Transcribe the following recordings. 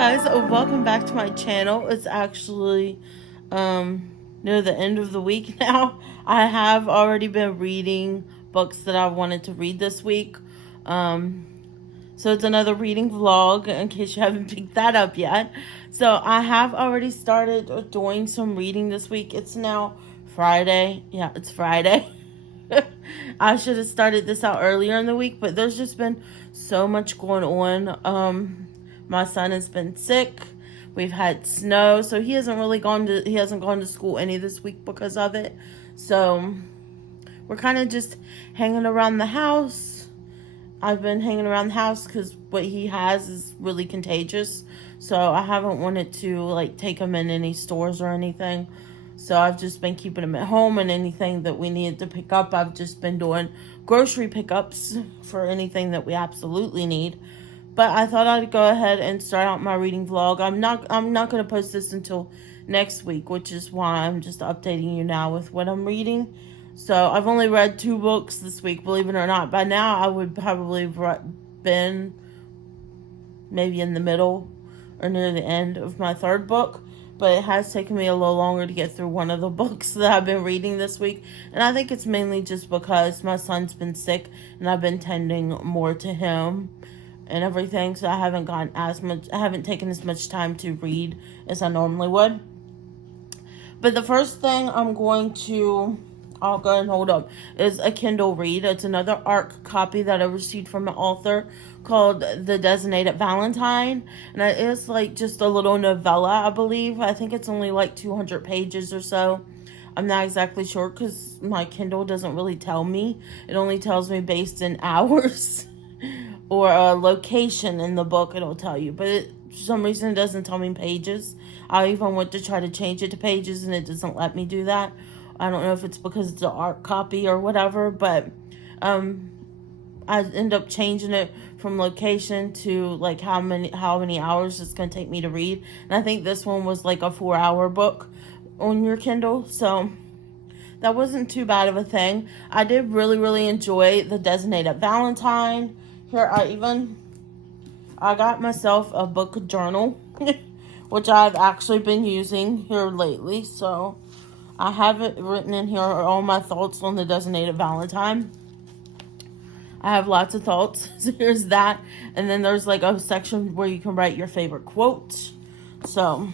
guys, welcome back to my channel. It's actually near the end of the week now. I have already been reading books that I wanted to read this week. Um, so it's another reading vlog in case you haven't picked that up yet. So I have already started doing some reading this week. It's now Friday. Yeah, it's Friday. I should have started this out earlier in the week, but there's just been so much going on. My son has been sick. We've had snow, so he hasn't gone to school any this week because of it. So we're kind of just hanging around the house. I've been hanging around the house because what he has is really contagious. So I haven't wanted to like take him in any stores or anything. So I've just been keeping him at home, and anything that we needed to pick up, I've just been doing grocery pickups for anything that we absolutely need. But I thought I'd go ahead and start out my reading vlog. I'm not going to post this until next week, which is why I'm just updating you now with what I'm reading. So I've only read 2 books this week, believe it or not. By now I would probably have been maybe in the middle or near the end of my 3rd book. But it has taken me a little longer to get through one of the books that I've been reading this week. And I think it's mainly just because my son's been sick and I've been tending more to him and everything. So I haven't taken as much time to read as I normally would. But the first thing I'll go and hold up, is a Kindle read. It's another ARC copy that I received from an author called The Designated Valentine. And it is like just a little novella, I believe. I think it's only like 200 pages or so. I'm not exactly sure because my Kindle doesn't really tell me. It only tells me based in hours or a location in the book it'll tell you. But for some reason it doesn't tell me pages. I even went to try to change it to pages and it doesn't let me do that. I don't know if it's because it's an ARC copy or whatever, but I end up changing it from location to like how many hours it's going to take me to read. And I think this one was like a 4-hour book on your Kindle, so that wasn't too bad of a thing. I did really enjoy The Designated Valentine. Here, I got myself a book journal, which I've actually been using here lately, so I have it written in here, all my thoughts on The Designated Valentine. I have lots of thoughts. So here's that. And then there's like a section where you can write your favorite quote. So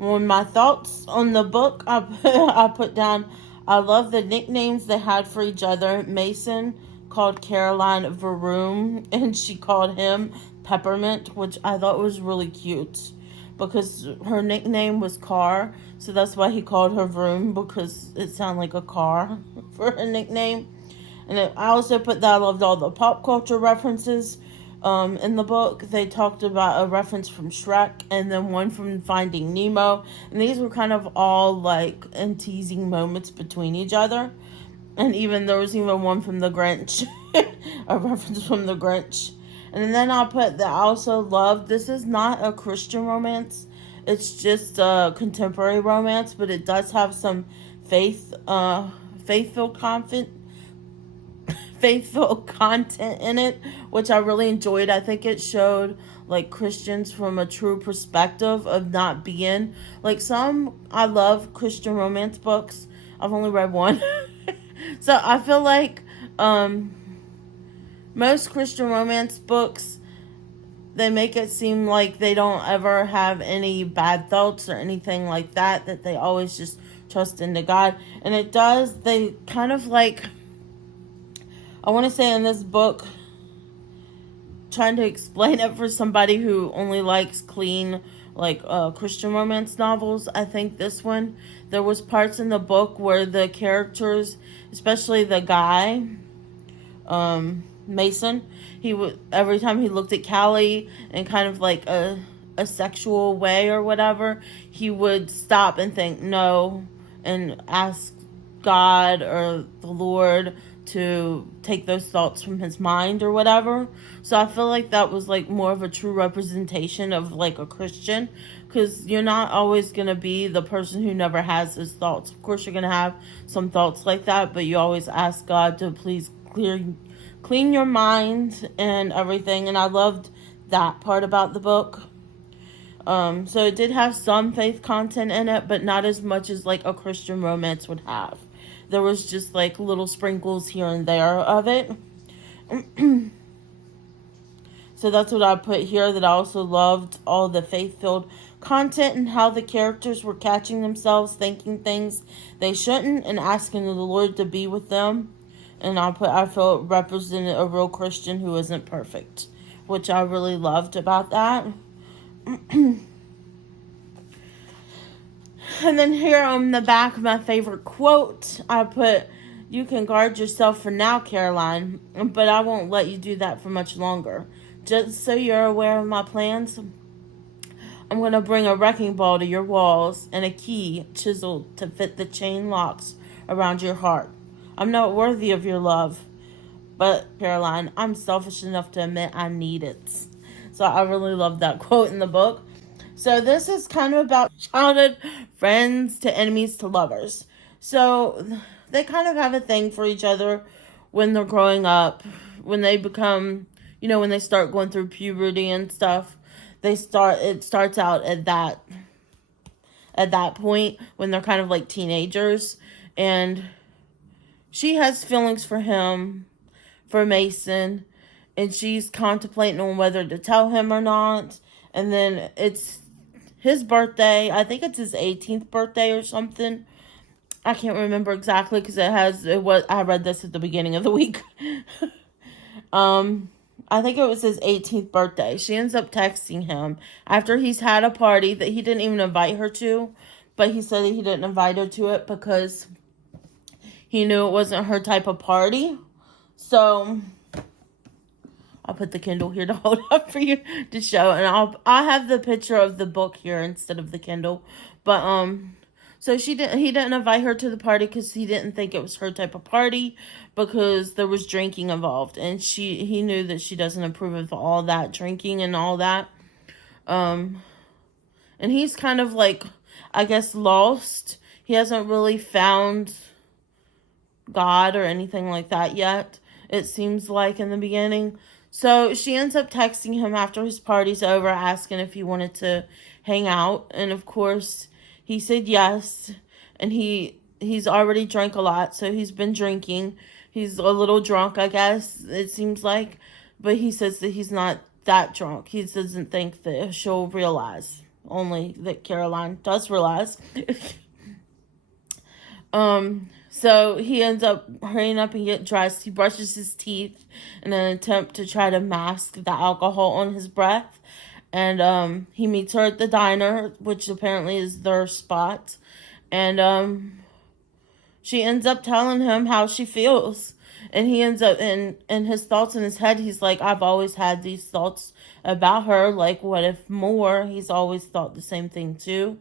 on my thoughts on the book, I put down, I love the nicknames they had for each other. Mason called Caroline Varoom, and she called him Peppermint, which I thought was really cute, because her nickname was Car, so that's why he called her Vroom, because it sounded like a car for her nickname. And I also put that I loved all the pop culture references in the book. They talked about a reference from Shrek and then one from Finding Nemo, and these were kind of all like in teasing moments between each other. And there was even one from The Grinch, a reference from The Grinch. And then I put that I also love, this is not a Christian romance. It's just a contemporary romance, but it does have some faithful content in it, which I really enjoyed. I think it showed like Christians from a true perspective of not being like I love Christian romance books. I've only read one. So I feel like most Christian romance books, they make it seem like they don't ever have any bad thoughts or anything like that, that they always just trust into God. And it does, they kind of like, I want to say in this book, trying to explain it for somebody who only likes clean, like Christian romance novels, I think this one, there was parts in the book where the characters, especially the guy, Mason, he would, every time he looked at Callie in kind of like a sexual way or whatever, he would stop and think no and ask God or the Lord to take those thoughts from his mind or whatever. So I feel like that was like more of a true representation of like a Christian, because you're not always going to be the person who never has his thoughts. Of course you're going to have some thoughts like that, but you always ask God to please clean your mind and everything. And I loved that part about the book. So it did have some faith content in it, but not as much as like a Christian romance would have. There was just like little sprinkles here and there of it. So that's what I put here, that I also loved all the faith-filled content and how the characters were catching themselves thinking things they shouldn't and asking the Lord to be with them. And I felt it represented a real Christian who isn't perfect, which I really loved about that. And then here on the back, my favorite quote, I put, "You can guard yourself for now, Caroline, but I won't let you do that for much longer. Just so you're aware of my plans, I'm going to bring a wrecking ball to your walls and a key chiseled to fit the chain locks around your heart. I'm not worthy of your love, but Caroline, I'm selfish enough to admit I need it." So I really love that quote in the book. So this is kind of about childhood friends to enemies to lovers. So they kind of have a thing for each other when they're growing up, when they become, when they start going through puberty and stuff. It starts out at that point when they're kind of like teenagers, and she has feelings for him, for Mason, and she's contemplating on whether to tell him or not. And then it's his birthday. I think it's his 18th birthday or something. I can't remember exactly because I read this at the beginning of the week. I think it was his 18th birthday. She ends up texting him after he's had a party that he didn't even invite her to, but he said that he didn't invite her to it because he knew it wasn't her type of party. So I'll put the Kindle here to hold up for you to show, and I'll have the picture of the book here instead of the Kindle. But so he didn't invite her to the party because he didn't think it was her type of party, because there was drinking involved, and he knew that she doesn't approve of all that drinking and all that. And he's kind of like, I guess, lost. He hasn't really found God or anything like that yet, it seems like, in the beginning. So she ends up texting him after his party's over, asking if he wanted to hang out. And of course, he said yes. And he's already drank a lot, so he's been drinking. He's a little drunk, I guess, it seems like. But he says that he's not that drunk. He doesn't think that she'll realize. Only that Caroline does realize. So he ends up hurrying up and get dressed. He brushes his teeth in an attempt to try to mask the alcohol on his breath. And he meets her at the diner, which apparently is their spot. And she ends up telling him how she feels. And he ends up, in his thoughts in his head, he's like, I've always had these thoughts about her. Like, what if more? He's always thought the same thing too.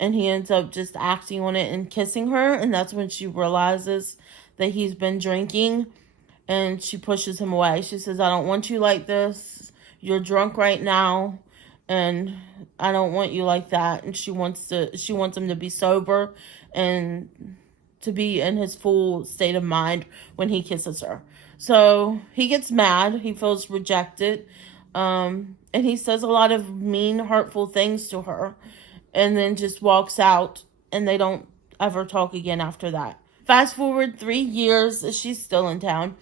And he ends up just acting on it and kissing her. And that's when she realizes that he's been drinking. And she pushes him away. She says, I don't want you like this. You're drunk right now. And I don't want you like that. And she wants him to be sober and to be in his full state of mind when he kisses her. So he gets mad. He feels rejected. And he says a lot of mean, hurtful things to her. And then just walks out, and they don't ever talk again after that. Fast forward 3 years, she's still in town.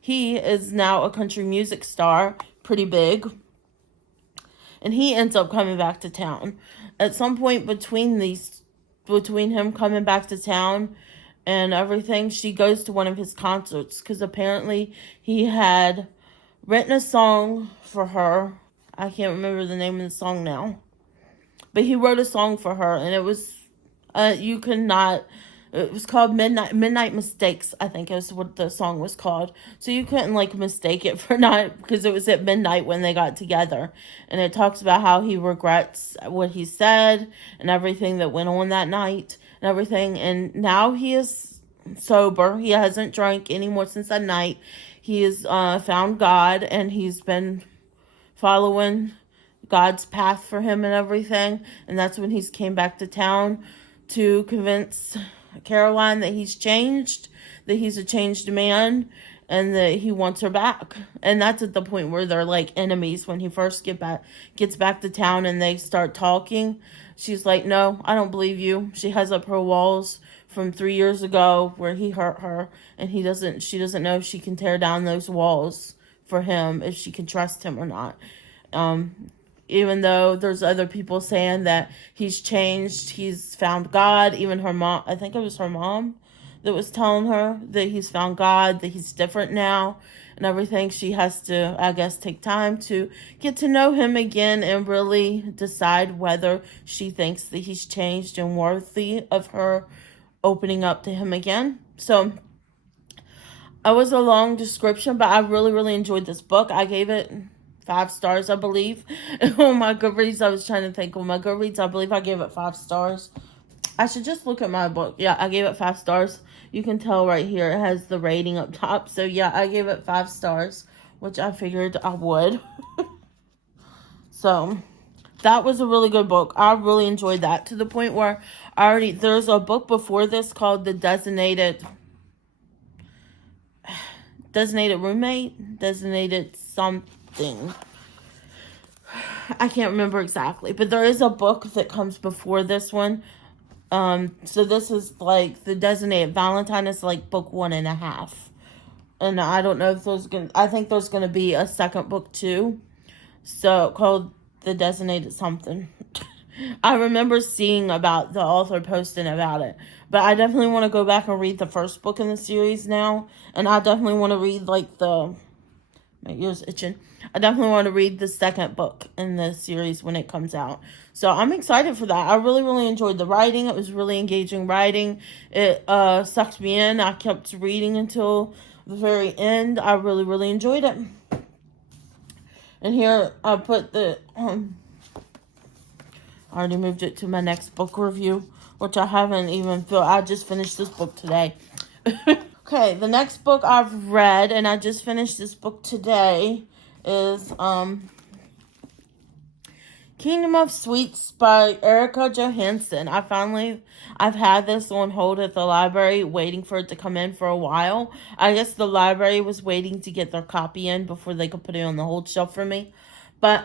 He is now a country music star, pretty big. And he ends up coming back to town. At some point between him coming back to town and everything, she goes to one of his concerts, because apparently he had written a song for her. I can't remember the name of the song now. But he wrote a song for her, and it was, it was called Midnight Mistakes, I think is what the song was called. So you couldn't, mistake it for not, because it was at midnight when they got together. And it talks about how he regrets what he said and everything that went on that night and everything. And now he is sober. He hasn't drank anymore since that night. He has found God, and he's been following God's path for him and everything. And that's when he's came back to town to convince Caroline that he's changed, that he's a changed man, and that he wants her back. And that's at the point where they're like enemies when he first gets back to town and they start talking. She's like, "No, I don't believe you." She has up her walls from 3 years ago where he hurt her, and she doesn't know if she can tear down those walls for him, if she can trust him or not. Um, Even though there's other people saying that he's changed, he's found God. Even her mom, I think it was her mom that was telling her that he's found God, that he's different now and everything. She has to, I guess, take time to get to know him again and really decide whether she thinks that he's changed and worthy of her opening up to him again. So it was a long description, but I really, really enjoyed this book. I gave it 5 stars, I believe. On my Goodreads, I was trying to think. On my Goodreads, I believe I gave it 5 stars. I should just look at my book. Yeah, I gave it 5 stars. You can tell right here it has the rating up top. So yeah, I gave it 5 stars, which I figured I would. So that was a really good book. I really enjoyed that, to the point where there's a book before this called The Designated Roommate, Designated something. I can't remember exactly, but there is a book that comes before this one. So this is like The Designated Valentine is like book 1.5. And I don't know if I think there's gonna be a second book too. So called The Designated something. I remember seeing about the author posting about it. But I definitely want to go back and read the first book in the series now. And I definitely want to read my ear's itching. I definitely want to read the second book in the series when it comes out. So I'm excited for that. I really, really enjoyed the writing. It was really engaging writing. It sucked me in. I kept reading until the very end. I really, really enjoyed it. And here I put I already moved it to my next book review, which I haven't even I just finished this book today. Okay, the next book I've read, and I just finished this book today, is Kingdom of Sweets by Erica Johansson. I've had this on hold at the library, waiting for it to come in for a while. I guess the library was waiting to get their copy in before they could put it on the hold shelf for me. But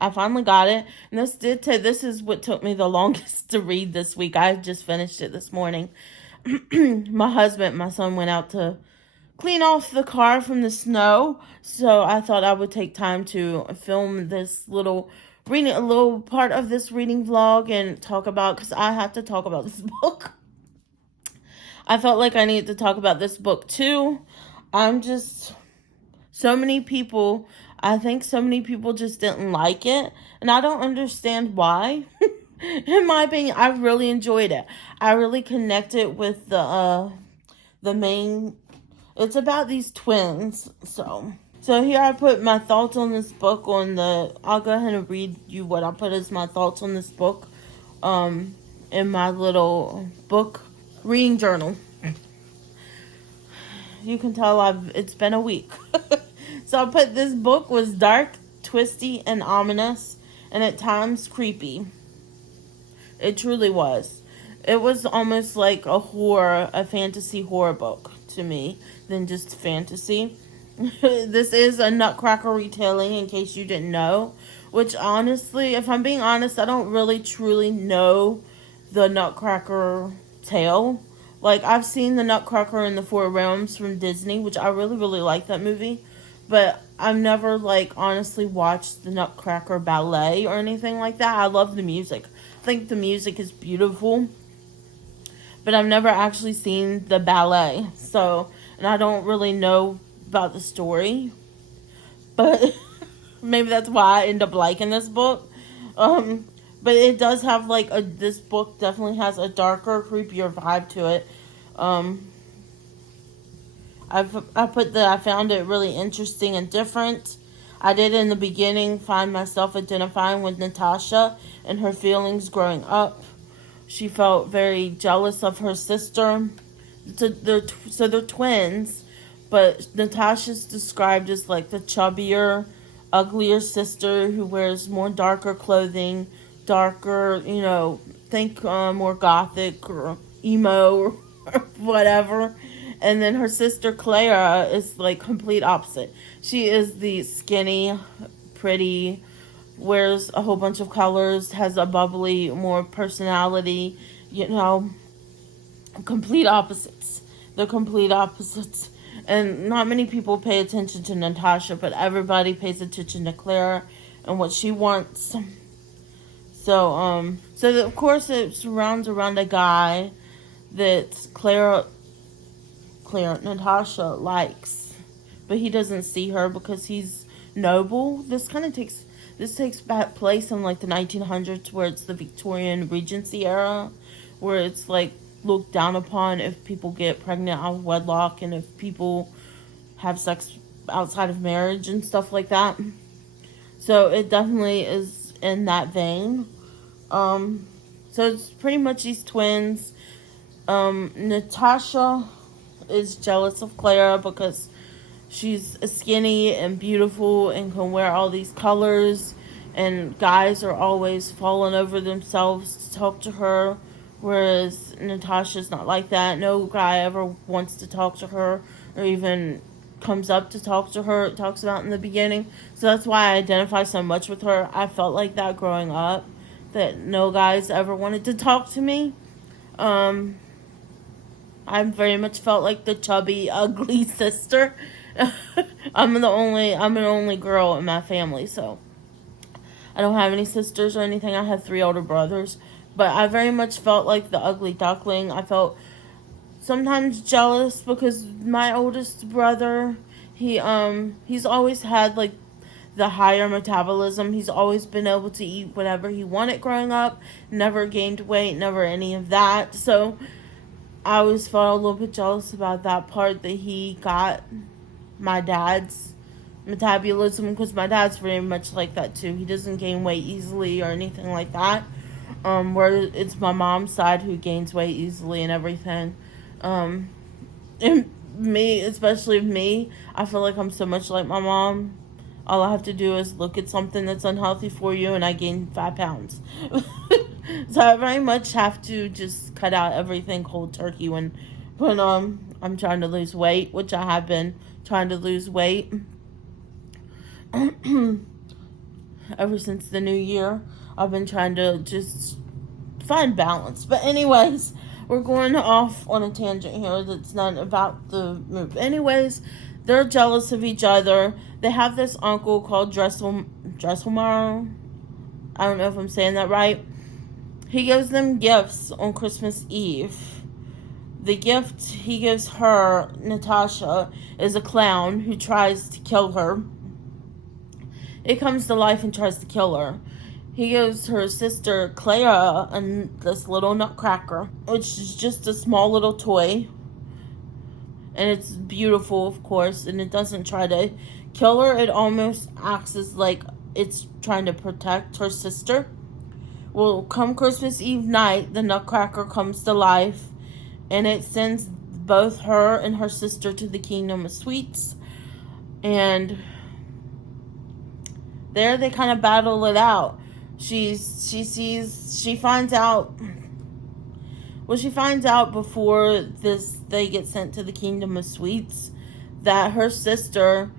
I finally got it, and this is what took me the longest to read this week. I just finished it this morning. My son went out to clean off the car from the snow, so I thought I would take time to film this a little part of this reading vlog and talk about, because I have to talk about this book. I felt like I needed to talk about this book too. I think so many people just didn't like it, and I don't understand why. In my opinion, I really enjoyed it. I really connected with the main. It's about these twins. So here I put my thoughts on this book I'll go ahead and read you what I put as my thoughts on this book in my little book reading journal. You can tell it's been a week. So I put, this book was dark, twisty, and ominous, and at times creepy. It truly was. It was almost like a fantasy horror book to me than just fantasy. This is a Nutcracker retelling, in case you didn't know. Which, honestly, if I'm being honest, I don't really truly know the Nutcracker tale. Like, I've seen the Nutcracker in the Four Realms from Disney, which I really, really like that movie. But I've never, honestly watched the Nutcracker ballet or anything like that. I love the music. I think the music is beautiful. But I've never actually seen the ballet. And I don't really know about the story. But maybe that's why I end up liking this book. But it does have, this book definitely has a darker, creepier vibe to it. I found it really interesting and different. I did in the beginning find myself identifying with Natasha and her feelings growing up. She felt very jealous of her sister. So they're twins, but Natasha's described as the chubbier, uglier sister who wears more darker clothing, think more gothic or emo or whatever. And then her sister Clara is like complete opposite. She is the skinny, pretty, wears a whole bunch of colors, has a bubbly, more personality, you know, complete opposites. They're complete opposites. And not many people pay attention to Natasha, but everybody pays attention to Clara and what she wants. So of course it surrounds around a guy that Natasha likes, but he doesn't see her because he's noble. This takes back place in like the 1900s, where it's the Victorian Regency era, where it's like looked down upon if people get pregnant out of wedlock and if people have sex outside of marriage and stuff like that. So it definitely is in that vein. So it's pretty much these twins. Natasha is jealous of Clara because she's skinny and beautiful and can wear all these colors, and guys are always falling over themselves to talk to her, whereas Natasha's not like that. No guy ever wants to talk to her or even comes up to talk to her. It talks about in the beginning. So that's why I identify so much with her. I felt like that growing up, that no guys ever wanted to talk to me. I very much felt like the chubby, ugly sister. I'm an only girl in my family, so I don't have any sisters or anything. I have 3 older brothers, but I very much felt like the ugly duckling. I felt sometimes jealous because my oldest brother, he's always had like the higher metabolism. He's always been able to eat whatever he wanted growing up, never gained weight, never any of that. So I always felt a little bit jealous about that part, that he got my dad's metabolism, because my dad's very much like that too. He doesn't gain weight easily or anything like that. Where it's my mom's side who gains weight easily and everything. And me, especially me, I feel like I'm so much like my mom. All I have to do is look at something that's unhealthy for you and I gain 5 pounds. So I very much have to just cut out everything cold turkey when I'm trying to lose weight, which I have been trying to lose weight ever since the new year. I've been trying to just find balance. But anyways, we're going off on a tangent here that's not about the move. Anyways, they're jealous of each other. They have this uncle called Dresselmar. I don't know if I'm saying that right. He gives them gifts on Christmas Eve. The gift he gives her, Natasha, is a clown who tries to kill her. It comes to life and tries to kill her. He gives her sister, Clara, this little nutcracker, which is just a small little toy. And it's beautiful, of course, and it doesn't try to kill her. It almost acts as like it's trying to protect her sister. Well, come Christmas Eve night, the nutcracker comes to life, and it sends both her and her sister to the Kingdom of Sweets. And there they kind of battle it out. She finds out before they get sent to the Kingdom of Sweets that her sister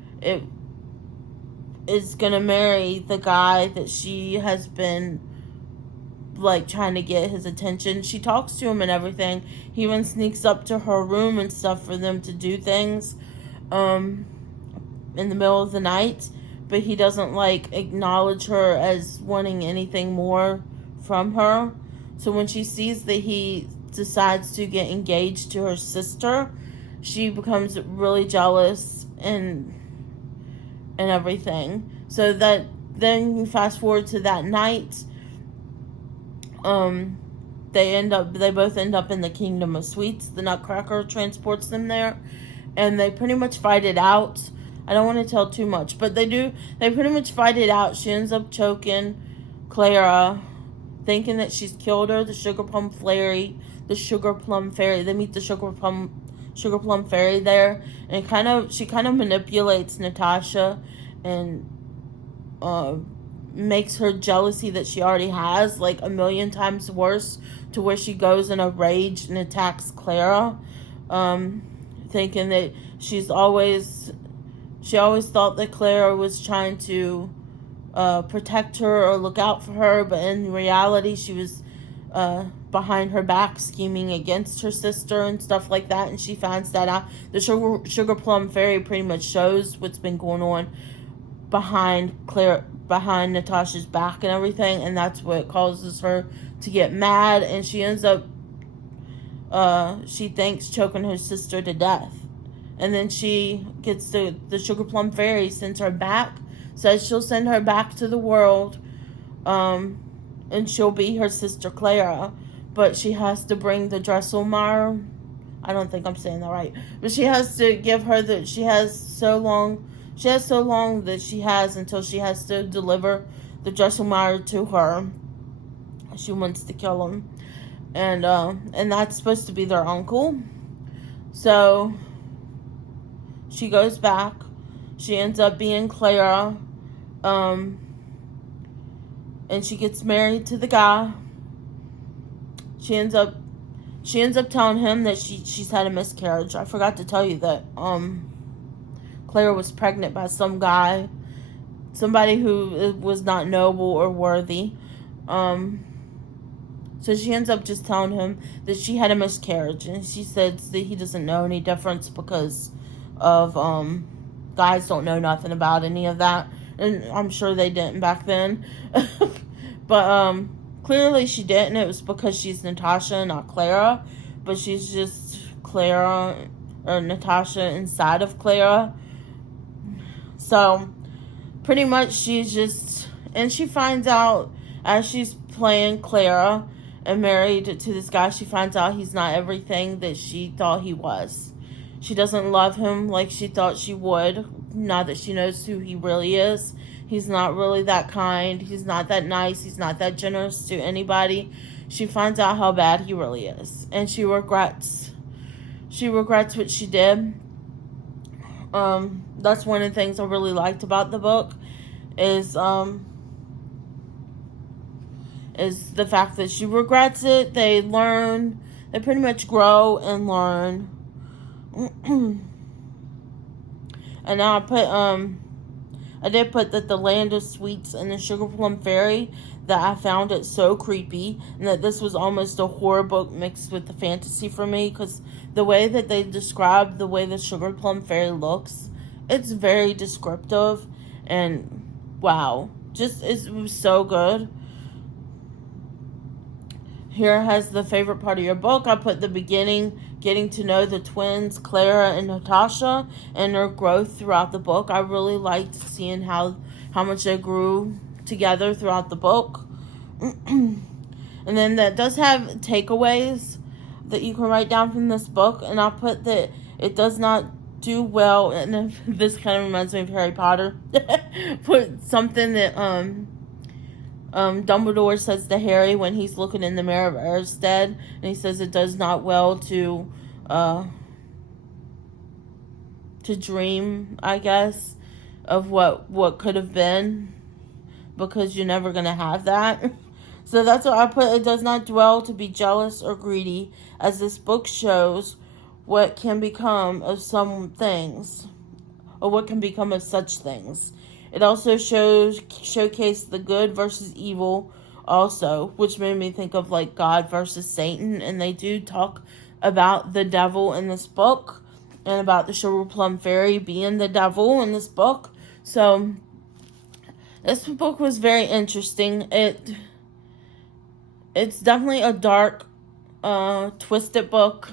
is gonna marry the guy that she has been like trying to get his attention. She talks to him and everything. He even sneaks up to her room and stuff for them to do things in the middle of the night, but he doesn't like acknowledge her as wanting anything more from her. So when she sees that he decides to get engaged to her sister, she becomes really jealous and everything. So that then you fast forward to that night. They both end up in the Kingdom of Sweets. The Nutcracker transports them there, and they pretty much fight it out. I don't want to tell too much, but they do. They pretty much fight it out. She ends up choking Clara, thinking that she's killed her. The sugar plum fairy. They meet the sugar plum fairy there, and she kind of manipulates Natasha and makes her jealousy that she already has like a million times worse, to where she goes in a rage and attacks Clara, thinking that she always thought that Clara was trying to protect her or look out for her, but in reality she was behind her back scheming against her sister and stuff like that. And she finds that out. The Sugar Plum Fairy pretty much shows what's been going on behind Natasha's back and everything, and that's what causes her to get mad, and she ends up she thinks choking her sister to death. And then she gets the Sugar Plum Fairy sends her back, says she'll send her back to the world, and she'll be her sister Clara, but she has to bring the Dresselmeyer. I don't think I'm saying that right, but she has to give her she has so long that she has until she has to deliver the Dresselmeyer to her. She wants to kill him, and that's supposed to be their uncle. So she goes back. She ends up being Clara, and she gets married to the guy. She ends up telling him that she's had a miscarriage. I forgot to tell you that Clara was pregnant by some guy, somebody who was not noble or worthy. So she ends up just telling him that she had a miscarriage, and she says that he doesn't know any difference because of guys don't know nothing about any of that, and I'm sure they didn't back then. But clearly she didn't. It was because she's Natasha, not Clara, but she's just Clara or Natasha inside of Clara. So pretty much she's just, and she finds out as she's playing Clara and married to this guy, she finds out he's not everything that she thought he was. She doesn't love him like she thought she would, now that she knows who he really is. He's not really that kind. He's not that nice. He's not that generous to anybody. She finds out how bad he really is, and she regrets what she did. That's one of the things I really liked about the book is the fact that she regrets it. They pretty much grow and learn. And now I did put that the Land of Sweets and the Sugar Plum Fairy, that I found it so creepy, and that this was almost a horror book mixed with the fantasy for me, because the way that they describe the way the Sugar Plum Fairy looks, it's very descriptive, and wow, it was so good. Here has the favorite part of your book. I put the beginning, getting to know the twins, Clara and Natasha, and their growth throughout the book. I really liked seeing how much they grew together throughout the book. And then that does have takeaways that you can write down from this book. And I put that it does not do well. And this kind of reminds me of Harry Potter. Put something that Dumbledore says to Harry when he's looking in the Mirror of Erised, and he says it does not well to dream, I guess, of what could have been, because you're never going to have that. So that's what I put. It does not dwell to be jealous or greedy, as this book shows what can become of some things, or what can become of such things. It also showcased the good versus evil also, which made me think of like God versus Satan. And they do talk about the devil in this book, and about the Sugar Plum Fairy being the devil in this book. So this book was very interesting. It's definitely a dark, twisted book.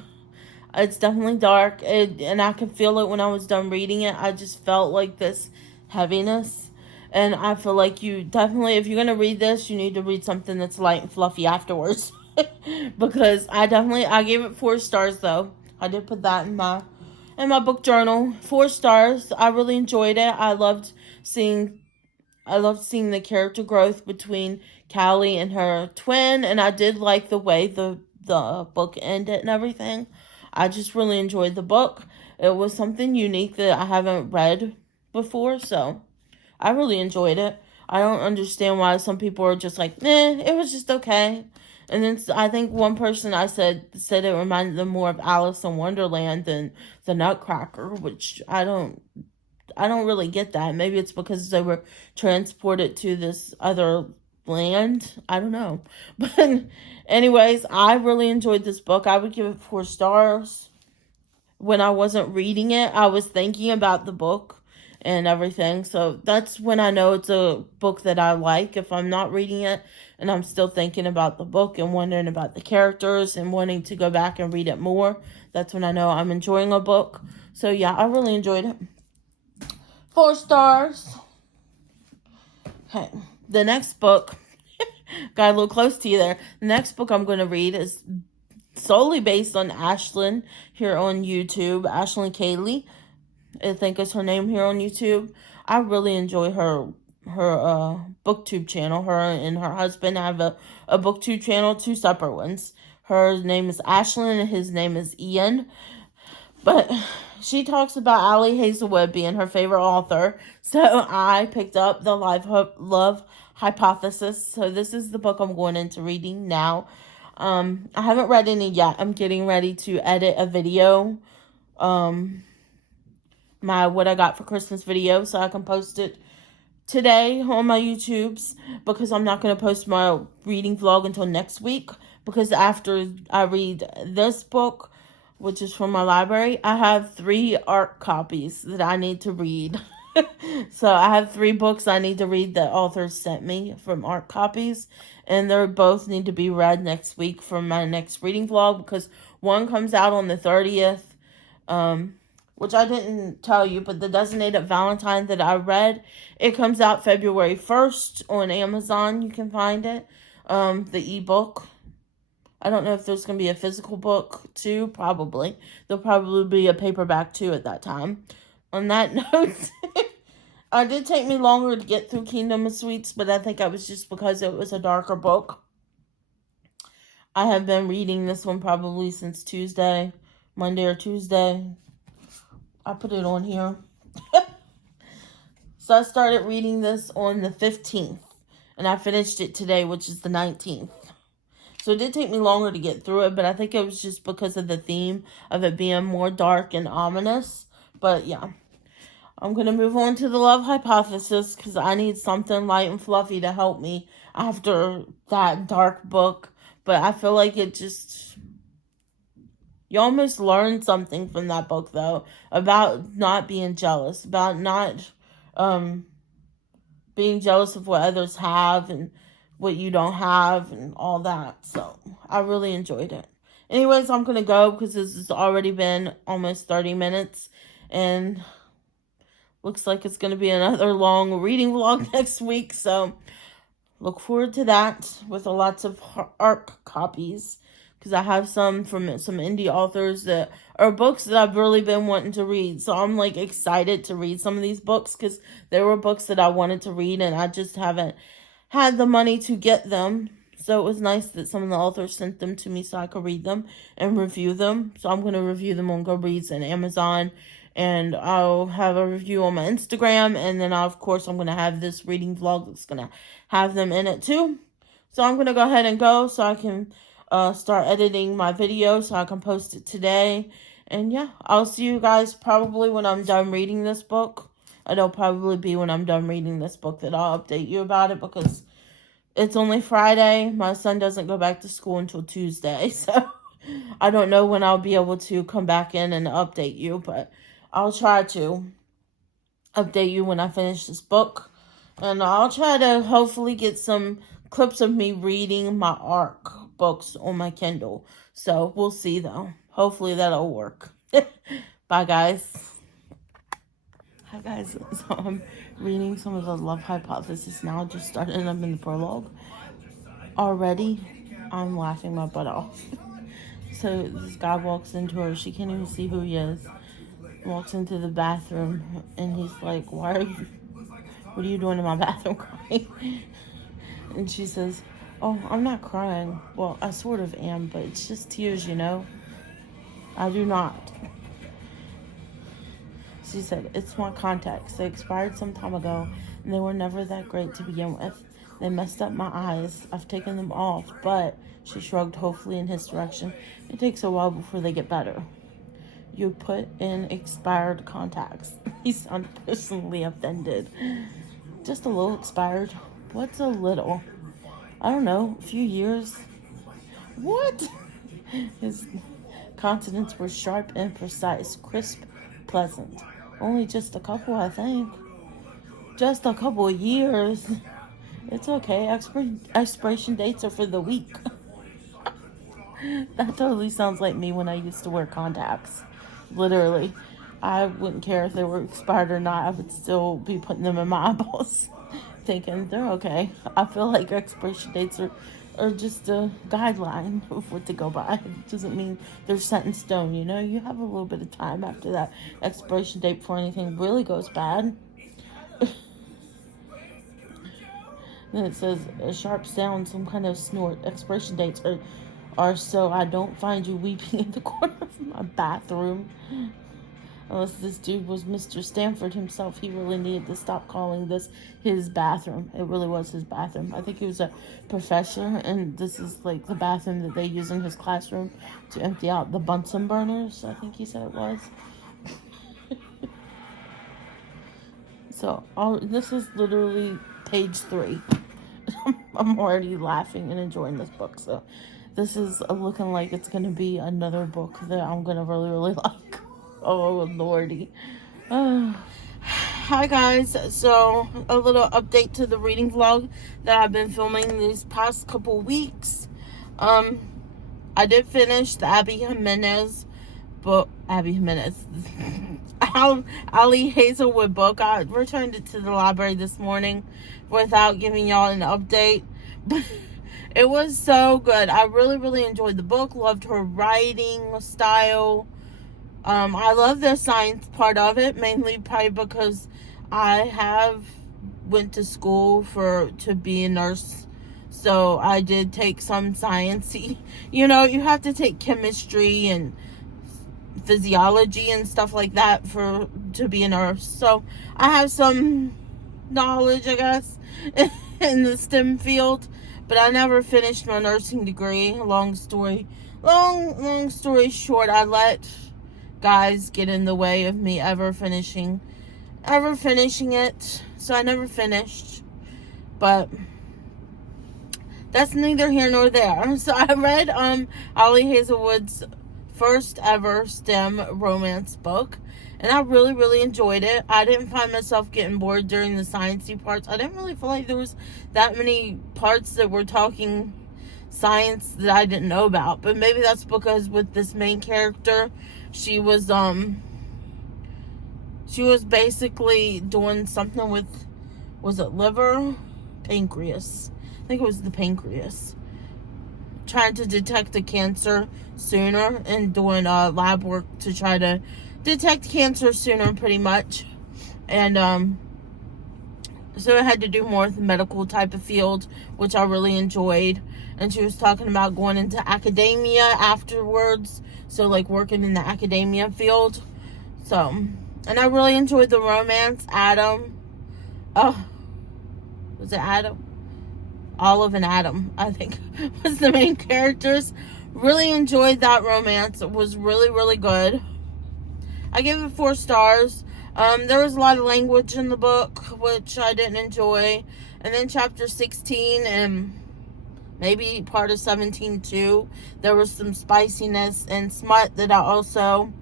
It's definitely dark, and I could feel it when I was done reading it. I just felt like this heaviness, and I feel like you definitely, if you're going to read this, you need to read something that's light and fluffy afterwards. Because I gave it 4 stars though. I did put that in my book journal. 4 stars. I really enjoyed it. I loved seeing the character growth between Callie and her twin, and I did like the way the book ended and everything. I just really enjoyed the book. It was something unique that I haven't read before, so I really enjoyed it. I don't understand why some people are just like, it was just okay. And then I think one person I said it reminded them more of Alice in Wonderland than the Nutcracker, which I don't really get that. Maybe it's because they were transported to this other land. I don't know. But anyways, I really enjoyed this book. I would give it 4 stars. When I wasn't reading it, I was thinking about the book and everything. So that's when I know it's a book that I like. If I'm not reading it and I'm still thinking about the book and wondering about the characters and wanting to go back and read it more, that's when I know I'm enjoying a book. So yeah, I really enjoyed it. 4 stars. Okay, the next book, got a little close to you there. The next book I'm going to read is solely based on Ashlyn here on YouTube. Ashlyn Kaylee, I think is her name here on YouTube. I really enjoy her booktube channel. Her and her husband have a booktube channel, 2 separate ones. Her name is Ashlyn and his name is Ian. But she talks about Allie Hazelwood being her favorite author. So I picked up the Love Hypothesis. So this is the book I'm going into reading now. I haven't read any yet. I'm getting ready to edit a video. My what I got for Christmas video, so I can post it today on my YouTubes, because I'm not going to post my reading vlog until next week, because after I read this book, which is from my library, I have 3 ARC copies that I need to read. So I have 3 books I need to read that authors sent me from ARC copies, and they both need to be read next week for my next reading vlog, because one comes out on the 30th, which I didn't tell you, but the Designated Valentine that I read, it comes out February 1st on Amazon. You can find it, the ebook. I don't know if there's going to be a physical book too, probably. There'll probably be a paperback too at that time. On that note, it did take me longer to get through Kingdom of Sweets, but I think it was just because it was a darker book. I have been reading this one probably since Monday or Tuesday. I put it on here. So I started reading this on the 15th, and I finished it today, which is the 19th. So it did take me longer to get through it, but I think it was just because of the theme of it being more dark and ominous. But yeah, I'm going to move on to the Love Hypothesis, because I need something light and fluffy to help me after that dark book. But I feel like it just... You almost learn something from that book, though, about not being jealous, about not being jealous of what others have and what you don't have and all that. So I really enjoyed it. Anyways, I'm going to go because this has already been almost 30 minutes. And looks like it's going to be another long reading vlog next week. So look forward to that with lots of ARC copies, because I have some from some indie authors that are books that I've really been wanting to read. So I'm like excited to read some of these books, because they were books that I wanted to read and I just haven't had the money to get them. So it was nice that some of the authors sent them to me so I could read them and review them. So I'm going to review them on Goodreads and Amazon. And I'll have a review on my Instagram. And then, of course, I'm going to have this reading vlog that's going to have them in it too. So I'm going to go ahead and go so I can start editing my video so I can post it today. And yeah, I'll see you guys probably when I'm done reading this book. It'll probably be when I'm done reading this book that I'll update you about it, because it's only Friday. My son doesn't go back to school until Tuesday. So I don't know when I'll be able to come back in and update you, but I'll try to update you when I finish this book. And I'll try to hopefully get some clips of me reading my ARC books on my Kindle. So we'll see though. Hopefully that'll work. Bye guys. Hi guys. So I'm reading some of the Love Hypothesis now. Just started and I'm in the prologue. Already I'm laughing my butt off. So this guy walks into her. She can't even see who he is. Walks into the bathroom and he's like, what are you doing in my bathroom crying? And she says, oh, I'm not crying. Well, I sort of am, but it's just tears, you know. I do not. She said, it's my contacts. They expired some time ago, and they were never that great to begin with. They messed up my eyes. I've taken them off, but she shrugged hopefully in his direction. It takes a while before they get better. You put in expired contacts. He sounded personally offended. Just a little expired. What's a little? I don't know, a few years. What? His consonants were sharp and precise, crisp, pleasant. Only just a couple, I think. Just a couple of years. It's okay. Expiration dates are for the week. That totally sounds like me when I used to wear contacts. Literally. I wouldn't care if they were expired or not. I would still be putting them in my eyeballs. Thinking they're okay. I feel like expiration dates are just a guideline of what to go by. It doesn't mean they're set in stone, you know? You have a little bit of time after that expiration date before anything really goes bad. Then it says a sharp sound, some kind of snort. Expiration dates are so I don't find you weeping in the corner of my bathroom. Unless this dude was Mr. Stanford himself, he really needed to stop calling this his bathroom. It really was his bathroom. I think he was a professor, and this is like the bathroom that they use in his classroom to empty out the Bunsen burners, I think he said it was. So, this is literally page 3. I'm already laughing and enjoying this book. So, this is looking like it's going to be another book that I'm going to really, really like. Oh, lordy. Hi, guys. So, a little update to the reading vlog that I've been filming these past couple weeks. I did finish the Ali Hazelwood book. I returned it to the library this morning without giving y'all an update. But it was so good. I really, really enjoyed the book. Loved her writing style. I love the science part of it, mainly probably because I went to school to be a nurse. So I did take some sciencey. You know, you have to take chemistry and physiology and stuff like that to be a nurse. So I have some knowledge, I guess, in the STEM field, but I never finished my nursing degree. Long story short, I let guys get in the way of me ever finishing it. So I never finished. But that's neither here nor there. So I read Ali Hazelwood's first ever STEM romance book, and I really, really enjoyed it. I didn't find myself getting bored during the sciencey parts. I didn't really feel like there was that many parts that were talking science that I didn't know about, but maybe that's because with this main character, she was basically doing something with, was it liver? Pancreas. I think it was the pancreas. Trying to detect a cancer sooner and doing lab work to try to detect cancer sooner, pretty much. And so it had to do more with the medical type of field, which I really enjoyed. And she was talking about going into academia afterwards, so like working in the academia field. So, and I really enjoyed the romance. Adam, was it Adam? Olive and Adam, I think, was the main characters. Really enjoyed that romance. It was really, really good. I give it 4 stars. There was a lot of language in the book, which I didn't enjoy. And then chapter 16 and maybe part of 17 too, there was some spiciness and smut that I also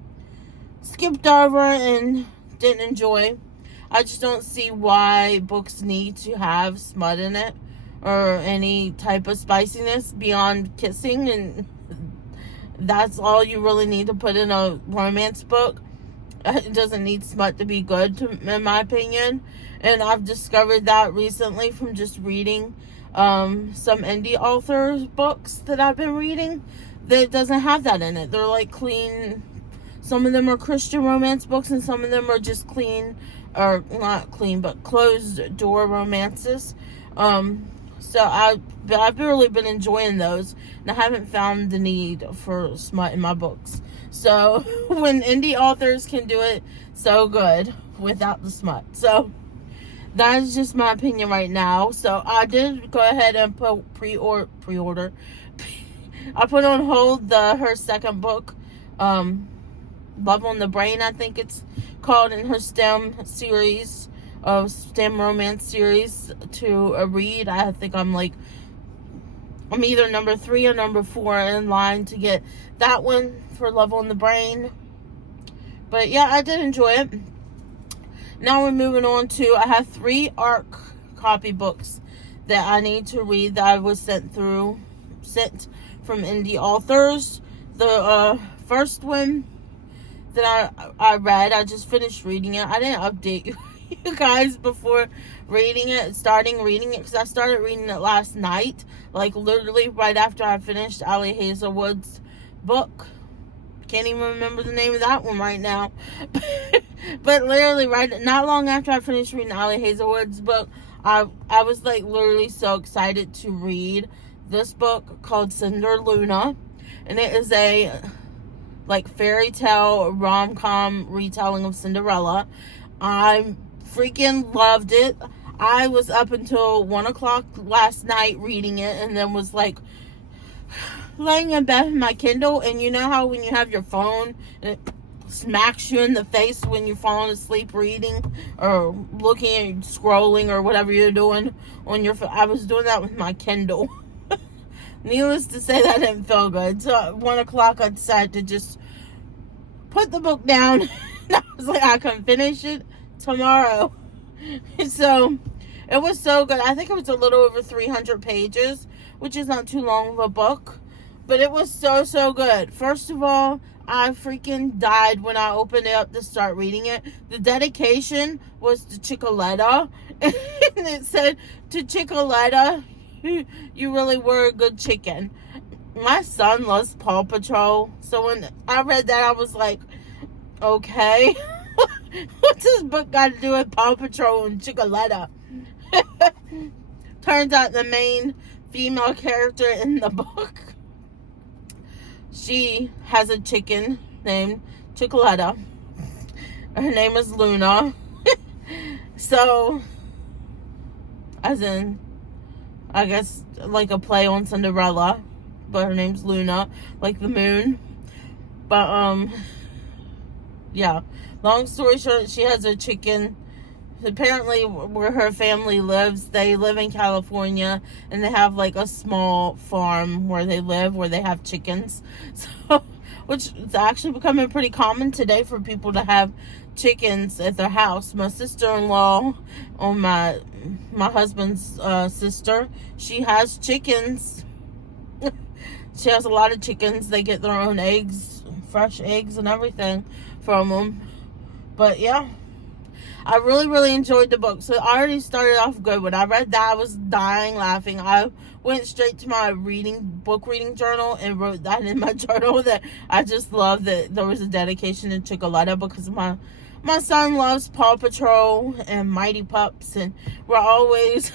skipped over and didn't enjoy. I just don't see why books need to have smut in it or any type of spiciness beyond kissing, and that's all you really need to put in a romance book. It doesn't need smut to be good, in my opinion. And I've discovered that recently from just reading some indie authors' books that I've been reading that doesn't have that in it. They're like clean. Some of them are Christian romance books, and some of them are just clean, or not clean, but closed door romances. So I've really been enjoying those, and I haven't found the need for smut in my books. So when indie authors can do it so good without the smut. So that is just my opinion right now. So I did go ahead and put pre-order. I put on hold her second book, Love on the Brain, I think it's called, in her STEM series, STEM romance series to read. I think I'm either number 3 or number 4 in line to get that one for Love on the Brain. But yeah, I did enjoy it. Now we're moving on to, I have 3 ARC copy books that I need to read that I was sent from indie authors. The first one that I read, I just finished reading it. I didn't update you guys before starting reading it, because I started reading it last night, like literally right after I finished Ali Hazelwood's book. Can't even remember the name of that one right now. But literally not long after I finished reading Ali Hazelwood's book, I was like literally so excited to read this book called Cinder Luna, and it is a like fairy tale rom-com retelling of Cinderella. I freaking loved it. I was up until 1 o'clock last night reading it, and then was like laying in bed with my Kindle. And you know how when you have your phone and it smacks you in the face when you're falling asleep reading or looking and scrolling or whatever you're doing on your phone? I was doing that with my Kindle. Needless to say, that didn't feel good. So at 1 o'clock I decided to just put the book down. And I was like, I can finish it tomorrow. So it was so good. I think it was a little over 300 pages, which is not too long of a book, but it was so good. First of all, I freaking died when I opened it up to start reading it. The dedication was to Chicoletta, and it said, to Chicoletta, you really were a good chicken. My son loves Paw Patrol, so when I read that, I was like, okay, what's this book got to do with Paw Patrol and Chicoletta? Turns out the main female character in the book, she has a chicken named Chicoletta. Her name is Luna. So, as in, I guess like a play on Cinderella, but her name's Luna, like the moon. But yeah, long story short, she has a chicken. Apparently where her family lives, they live in California, and they have like a small farm where they live, where they have chickens. So, which is actually becoming pretty common today for people to have chickens at their house. My sister-in-law, on my husband's sister, she has chickens. She has a lot of chickens. They get their own eggs, fresh eggs and everything from them. But yeah, I really enjoyed the book. So I already started off good. When I read that, I was dying laughing. I went straight to my book reading journal and wrote that in my journal, that I just love that there was a dedication to Chicoletta, because my son loves Paw Patrol and Mighty Pups, and we're always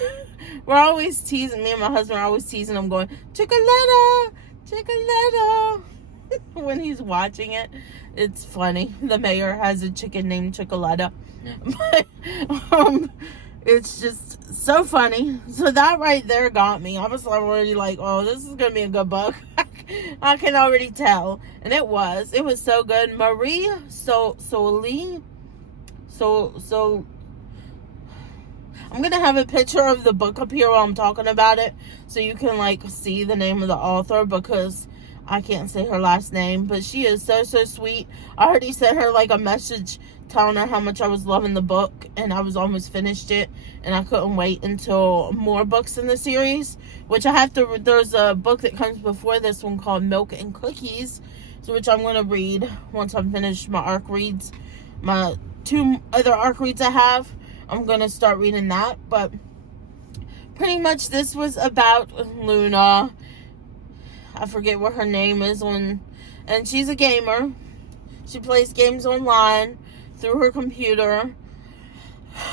teasing, me and my husband are always teasing him, going, Chicoletta, Chicoletta, when he's watching it. It's funny. The mayor has a chicken named Chicoletta. But it's just so funny. So that right there got me. I was already like, oh, this is gonna be a good book. I can already tell. And it was so good. Marie Soli. So I'm gonna have a picture of the book up here while I'm talking about it, so you can like see the name of the author, because I can't say her last name, but she is so sweet. I already sent her like a message telling her how much I was loving the book, and I was almost finished it, and I couldn't wait until more books in the series, which there's a book that comes before this one called Milk and Cookies, which I'm going to read once I'm finished my ARC reads. My 2 other ARC reads I have, I'm going to start reading that. But pretty much this was about Luna. I forget what her name is, and she's a gamer. She plays games online through her computer,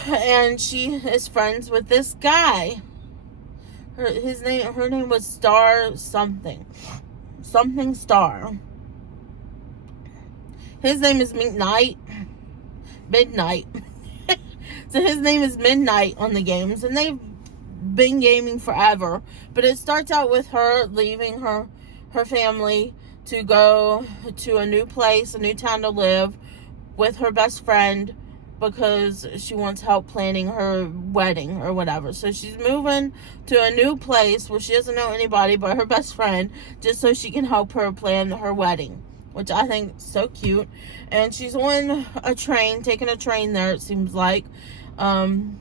and she is friends with this guy. Her name was Star something Star. His name is Midnight. So his name is Midnight on the games, and they've been gaming forever. But it starts out with her leaving her family to go to a new place, a new town to live with her best friend, because she wants help planning her wedding or whatever. So she's moving to a new place where she doesn't know anybody but her best friend, just so she can help her plan her wedding, which I think is so cute. And she's on a train, taking a train there, it seems like. And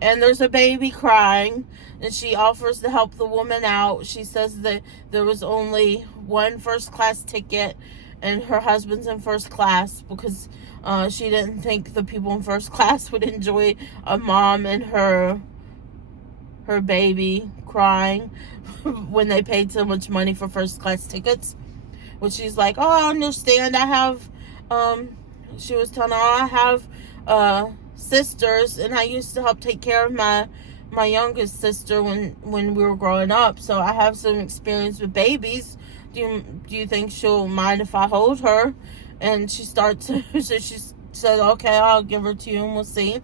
there's a baby crying, and she offers to help the woman out. She says that there was only one first class ticket, and her husband's in first class, because she didn't think the people in first class would enjoy a mom and her baby crying when they paid so much money for first class tickets. Which she's like, oh, I understand. I have, she was telling her, I have sisters, and I used to help take care of my youngest sister when we were growing up, so I have some experience with babies. Do you think she'll mind if I hold her? And she starts, so she said, okay, I'll give her to you and we'll see.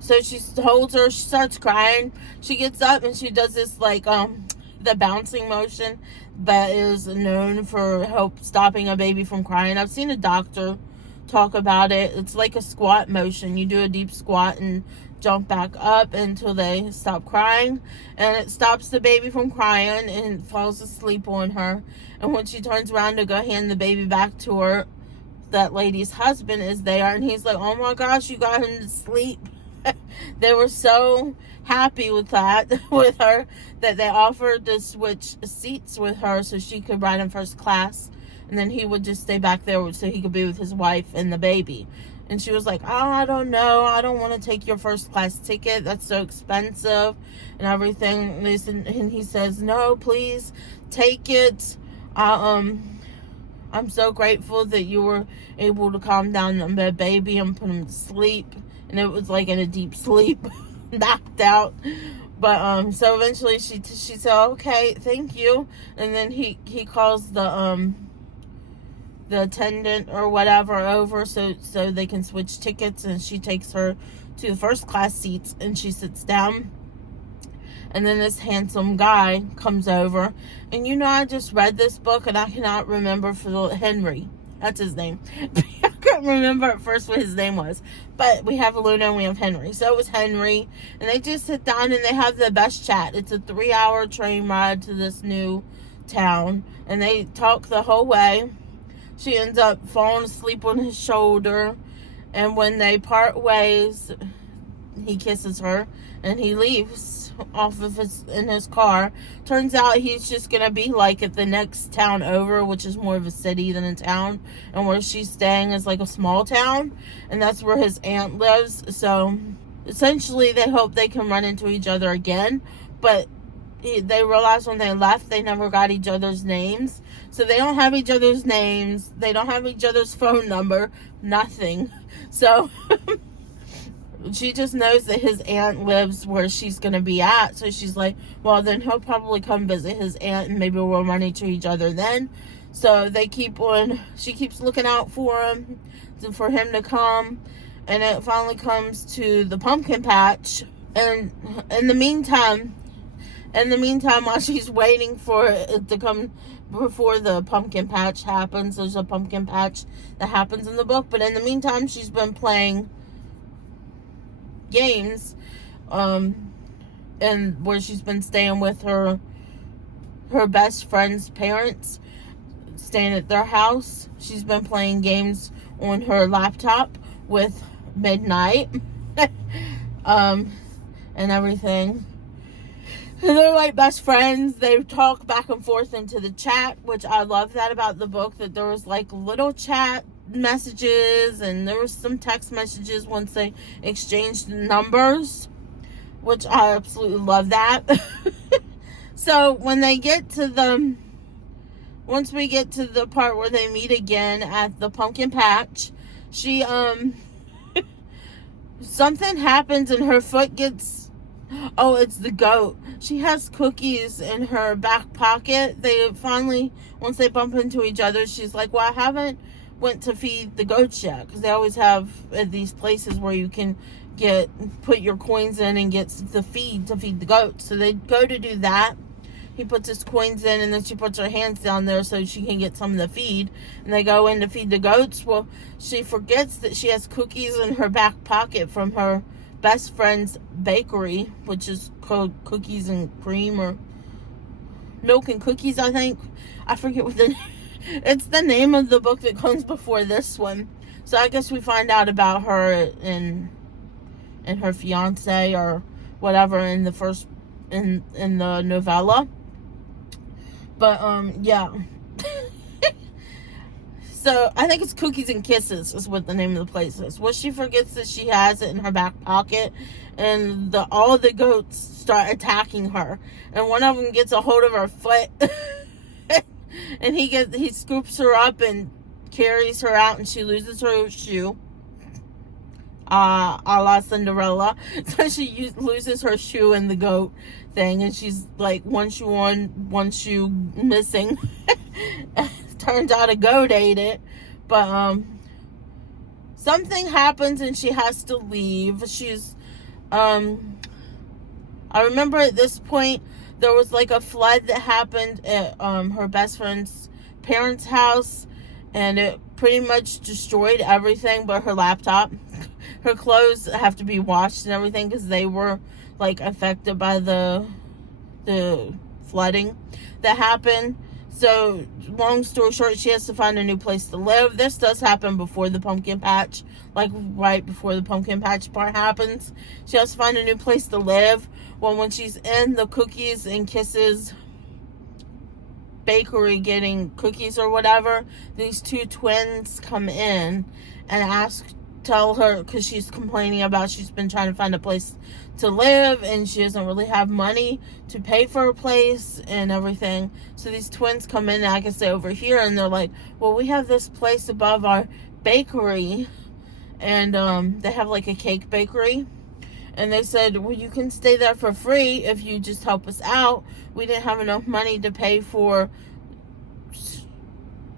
So she holds her, she starts crying. She gets up and she does this, like, the bouncing motion that is known for help stopping a baby from crying. I've seen a doctor talk about it. It's like a squat motion. You do a deep squat and jump back up until they stop crying, and it stops the baby from crying and falls asleep on her. And when she turns around to go hand the baby back to her, that lady's husband is there, and he's like, oh my gosh, you got him to sleep. They were so happy with that, with her, that they offered to switch seats with her so she could ride in first class, and then he would just stay back there so he could be with his wife and the baby. And she was like, oh, I don't know. I don't want to take your first class ticket. That's so expensive and everything. And he says, no, please take it. I'm so grateful that you were able to calm down the baby and put him to sleep. And it was like in a deep sleep, knocked out. But so eventually she said, okay, thank you. And then he calls the attendant or whatever over so they can switch tickets, and she takes her to the first class seats and she sits down. And then this handsome guy comes over, and I just read this book and I cannot remember Henry, that's his name. I couldn't remember at first what his name was, but we have Luna and we have Henry, so it was Henry. And they just sit down and they have the best chat. It's a 3-hour train ride to this new town, and they talk the whole way. She ends up falling asleep on his shoulder, and when they part ways, he kisses her, and he leaves off of in his car. Turns out he's just gonna be like at the next town over, which is more of a city than a town, and where she's staying is like a small town, and that's where his aunt lives. So essentially they hope they can run into each other again, but they realized when they left they never got each other's names. So they don't have each other's names. They don't have each other's phone number. Nothing. So she just knows that his aunt lives where she's going to be at. So she's like, well, then he'll probably come visit his aunt and maybe we'll run into each other then. So she keeps looking out for him to come. And it finally comes to the pumpkin patch. And in the meantime, while she's waiting for it to come before the pumpkin patch happens, there's a pumpkin patch that happens in the book. But in the meantime, she's been playing games, and where she's been staying with her best friend's parents, staying at their house. She's been playing games on her laptop with Midnight, and everything. And they're like best friends. They talk back and forth into the chat, which I love that about the book, that there was like little chat messages and there was some text messages once they exchanged numbers, which I absolutely love that. So once we get to the part where they meet again at the pumpkin patch, she something happens and her foot gets, oh, it's the goat. She has cookies in her back pocket. They finally, once they bump into each other, she's like, well, I haven't went to feed the goats yet, because they always have at these places where you can put your coins in and get the feed to feed the goats. So they go to do that. He puts his coins in, and then she puts her hands down there so she can get some of the feed. And they go in to feed the goats. Well, she forgets that she has cookies in her back pocket from her best friend's bakery, which is called Cookies and Cream, or Milk and Cookies, I think. I forget what it's the name of the book that comes before this one. So I guess we find out about her and her fiance or whatever in the first in the novella. But yeah. So I think it's Cookies and Kisses is what the name of the place is. Well, she forgets that she has it in her back pocket, and all the goats start attacking her, and one of them gets a hold of her foot, and he scoops her up and carries her out, and she loses her shoe. A la Cinderella. So she loses her shoe in the goat thing, and she's like one shoe on, one shoe missing. Turns out a goat ate it, but something happens and she has to leave. I remember at this point there was like a flood that happened at her best friend's parents' house, and it pretty much destroyed everything but her laptop. Her clothes have to be washed and everything because they were like affected by the flooding that happened. So long story short, she has to find a new place to live. This does happen before the pumpkin patch, like right before the pumpkin patch part happens. She has to find a new place to live. Well, when she's in the Cookies and Kisses bakery getting cookies or whatever, these two twins come in and tell her, because she's complaining about she's been trying to find a place to live and she doesn't really have money to pay for a place and everything. So these twins come in, I guess, over here, and they're like, well, we have this place above our bakery, and they have like a cake bakery, and they said, well, you can stay there for free if you just help us out. We didn't have enough money to pay for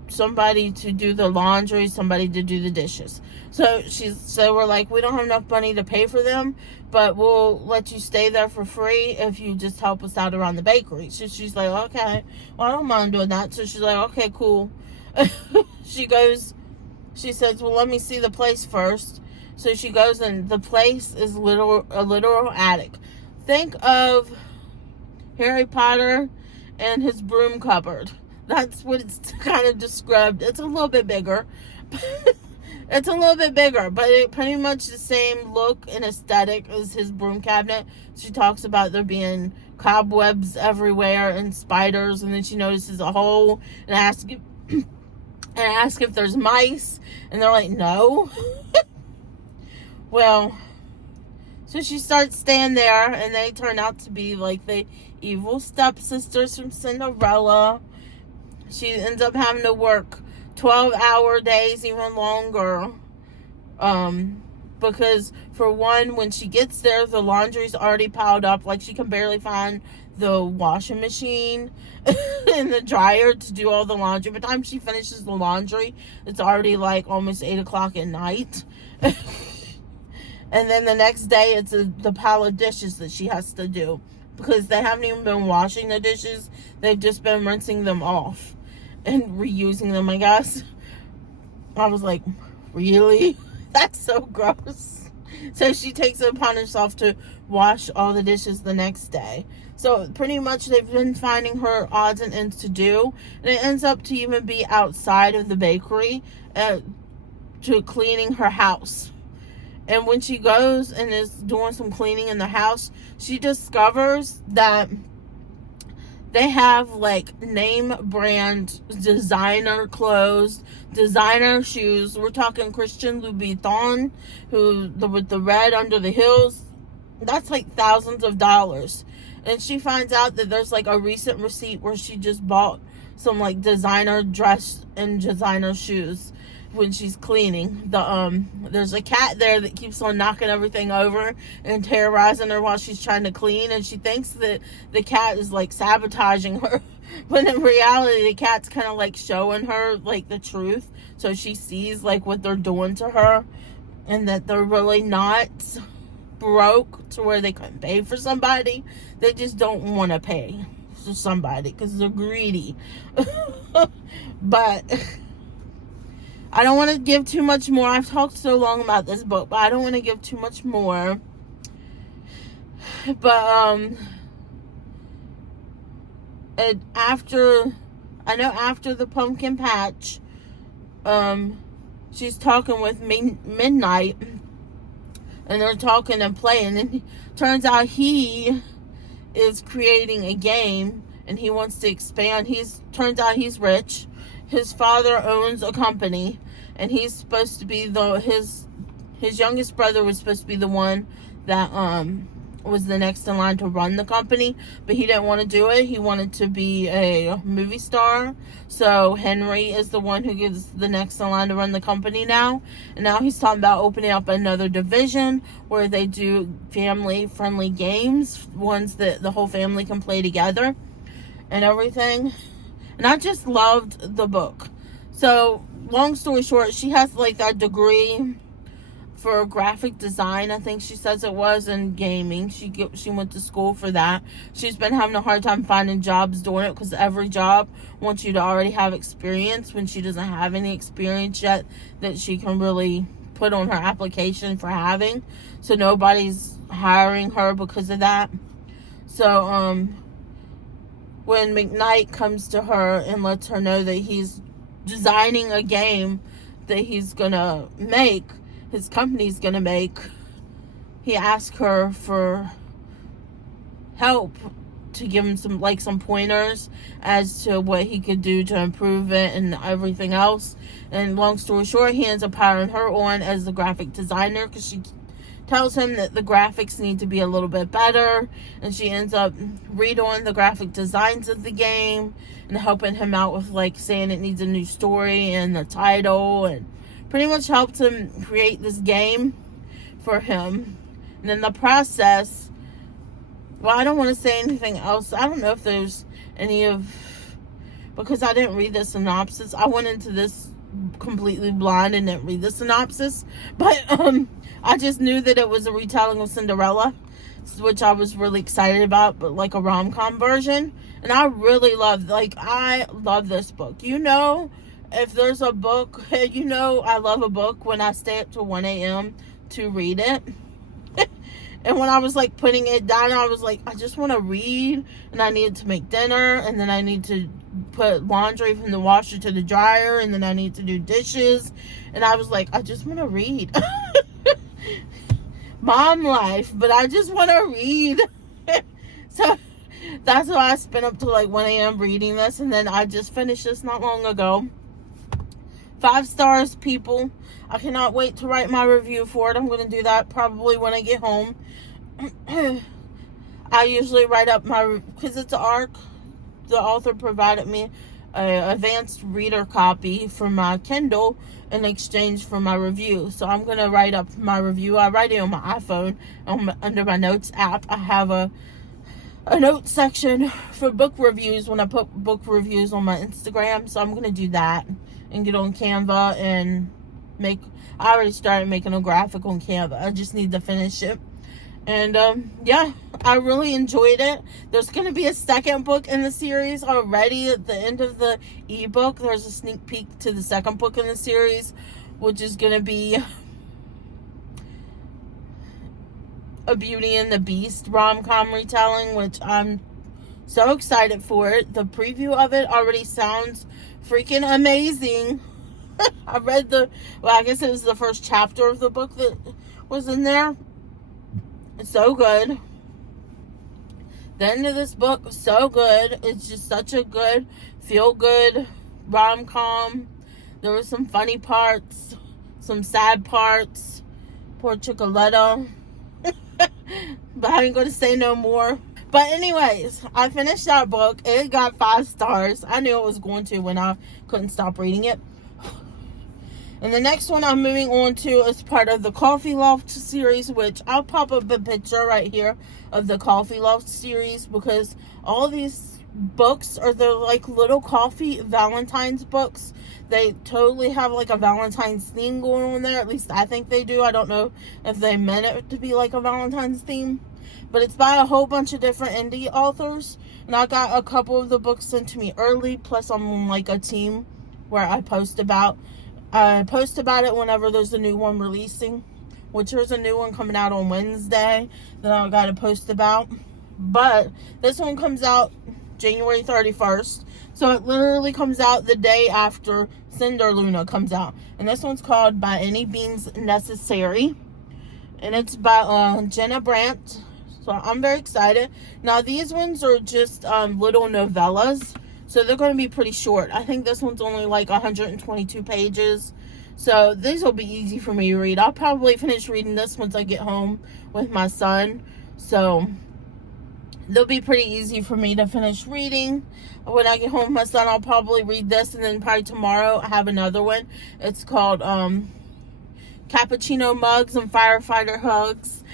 somebody to do the laundry, somebody to do the dishes. So we're like, we don't have enough money to pay for them, but we'll let you stay there for free if you just help us out around the bakery. So she's like, okay, well, I don't mind doing that. So she's like, okay, cool. She says, well, let me see the place first. So she goes, and the place is a literal attic. Think of Harry Potter and his broom cupboard. That's what it's kind of described. It's a little bit bigger. It's a little bit bigger, but it pretty much the same look and aesthetic as his broom cabinet. She talks about there being cobwebs everywhere and spiders, and then she notices a hole and asks if there's mice, and they're like, no. Well, so she starts staying there, and they turn out to be like the evil stepsisters from Cinderella. She ends up having to work 12-hour days, even longer, because for one, when she gets there, the laundry's already piled up. Like, she can barely find the washing machine and the dryer to do all the laundry. By the time she finishes the laundry, it's already like almost 8 o'clock at night. And then the next day, it's the pile of dishes that she has to do, because they haven't even been washing the dishes. They've just been rinsing them off and reusing them, I guess. I was like, really? That's so gross. So she takes it upon herself to wash all the dishes the next day. So pretty much they've been finding her odds and ends to do. And it ends up to even be outside of the bakery to cleaning her house. And when she goes and is doing some cleaning in the house, she discovers that they have like name brand designer clothes, designer shoes. We're talking Christian Louboutin, with the red under the heels. That's like thousands of dollars. And she finds out that there's like a recent receipt where she just bought some like designer dress and designer shoes. when she's cleaning. There's a cat there that keeps on knocking everything over and terrorizing her while she's trying to clean, and she thinks that the cat is like sabotaging her, when in reality the cat's kind of like showing her like the truth, so she sees like what they're doing to her, and that they're really not broke to where they couldn't pay for somebody. They just don't want to pay for somebody because they're greedy. But I don't want to give too much more. I've talked so long about this book, but I don't want to give too much more. But after the pumpkin patch, she's talking with Midnight, and they're talking and playing, and it turns out he is creating a game, and he wants to expand. Turns out he's rich. His father owns a company, and he's supposed to be his youngest brother was supposed to be the one that was the next in line to run the company, but he didn't want to do it. He wanted to be a movie star. So Henry is the one who gets the next in line to run the company now. And now he's talking about opening up another division where they do family-friendly games, ones that the whole family can play together and everything. And I just loved the book. So, long story short, she has like a degree for graphic design, I think she says it was, in gaming. She went to school for that. She's been having a hard time finding jobs doing it because every job wants you to already have experience, when she doesn't have any experience yet that she can really put on her application for having. So nobody's hiring her because of that. So when McKnight comes to her and lets her know that he's designing a game that he's gonna make, his company's gonna make, he asked her for help to give him some pointers as to what he could do to improve it and everything else. And long story short, he ends up hiring her on as the graphic designer because she tells him that the graphics need to be a little bit better, and she ends up redoing the graphic designs of the game and helping him out with like saying it needs a new story and the title, and pretty much helped him create this game for him. And in the process, well, I don't want to say anything else. I don't know if there's because I didn't read the synopsis. I went into this completely blind and didn't read the synopsis, but I just knew that it was a retelling of Cinderella, which I was really excited about, but like a rom-com version. And I really I love this book. If there's a book, I love a book when I stay up till 1 a.m. to read it. And when I was like putting it down, I was like, I just want to read, and I needed to make dinner, and then I need to put laundry from the washer to the dryer, and then I need to do dishes. And I was like, I just want to read. Mom life, but I just want to read. So that's why I spent up till like 1 a.m. reading this, and then I just finished this not long ago. 5 stars, people. I cannot wait to write my review for it. I'm going to do that probably when I get home. I usually write up because it's an ARC. The author provided me an advanced reader copy for my Kindle in exchange for my review. So I'm going to write up my review. I write it on my iPhone under my notes app. I have a note section for book reviews when I put book reviews on my Instagram. So I'm going to do that and get on Canva and I already started making a graphic on Canva. I just need to finish it. And yeah, I really enjoyed it. There's going to be a second book in the series already at the end of the ebook. There's a sneak peek to the second book in the series, which is going to be a Beauty and the Beast rom-com retelling, which I'm so excited for it. The preview of it already sounds freaking amazing. I read I guess it was the first chapter of the book that was in there. It's so good. The end of this book was so good. It's just such a good, feel-good rom-com. There were some funny parts, some sad parts. Poor Chicoletta. But I ain't going to say no more. But anyways, I finished that book. It got 5 stars. I knew it was going to when I couldn't stop reading it. And the next one I'm moving on to is part of the Coffee Loft series, which I'll pop up a picture right here of the Coffee Loft series, because all these books are the like little coffee Valentine's books. They totally have like a Valentine's theme going on there. At least I think they do. I don't know if they meant it to be like a Valentine's theme. But it's by a whole bunch of different indie authors. And I got a couple of the books sent to me early. Plus I'm on like a team where I post about it whenever there's a new one releasing. Which there's a new one coming out on Wednesday that I got to post about. But this one comes out January 31st. So it literally comes out the day after Cinder Luna comes out. And this one's called By Any Means Necessary. And it's by Jenna Brandt. So I'm very excited. Now these ones are just little novellas. So they're going to be pretty short. I think this one's only like 122 pages. So these will be easy for me to read. I'll probably finish reading this once I get home with my son. So they'll be pretty easy for me to finish reading. When I get home with my son, I'll probably read this. And then probably tomorrow I have another one. It's called Cappuccino Mugs and Firefighter Hugs.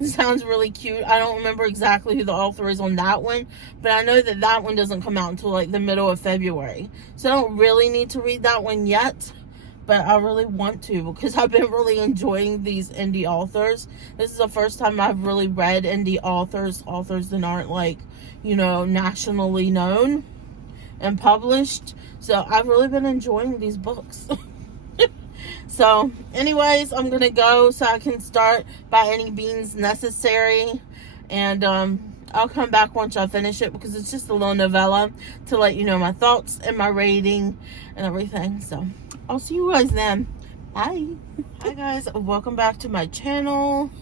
It sounds really cute. I don't remember exactly who the author is on that one, but I know that that one doesn't come out until like the middle of February. So I don't really need to read that one yet, but I really want to, because I've been really enjoying these indie authors. This is the first time I've really read indie authors that aren't like, you know, nationally known and published. So I've really been enjoying these books. So anyways, I'm gonna go so I can start By Any Means Necessary, and I'll come back once I finish it, because it's just a little novella to let you know my thoughts and my rating and everything. So I'll see you guys then. Bye. Hi guys, welcome back to my channel.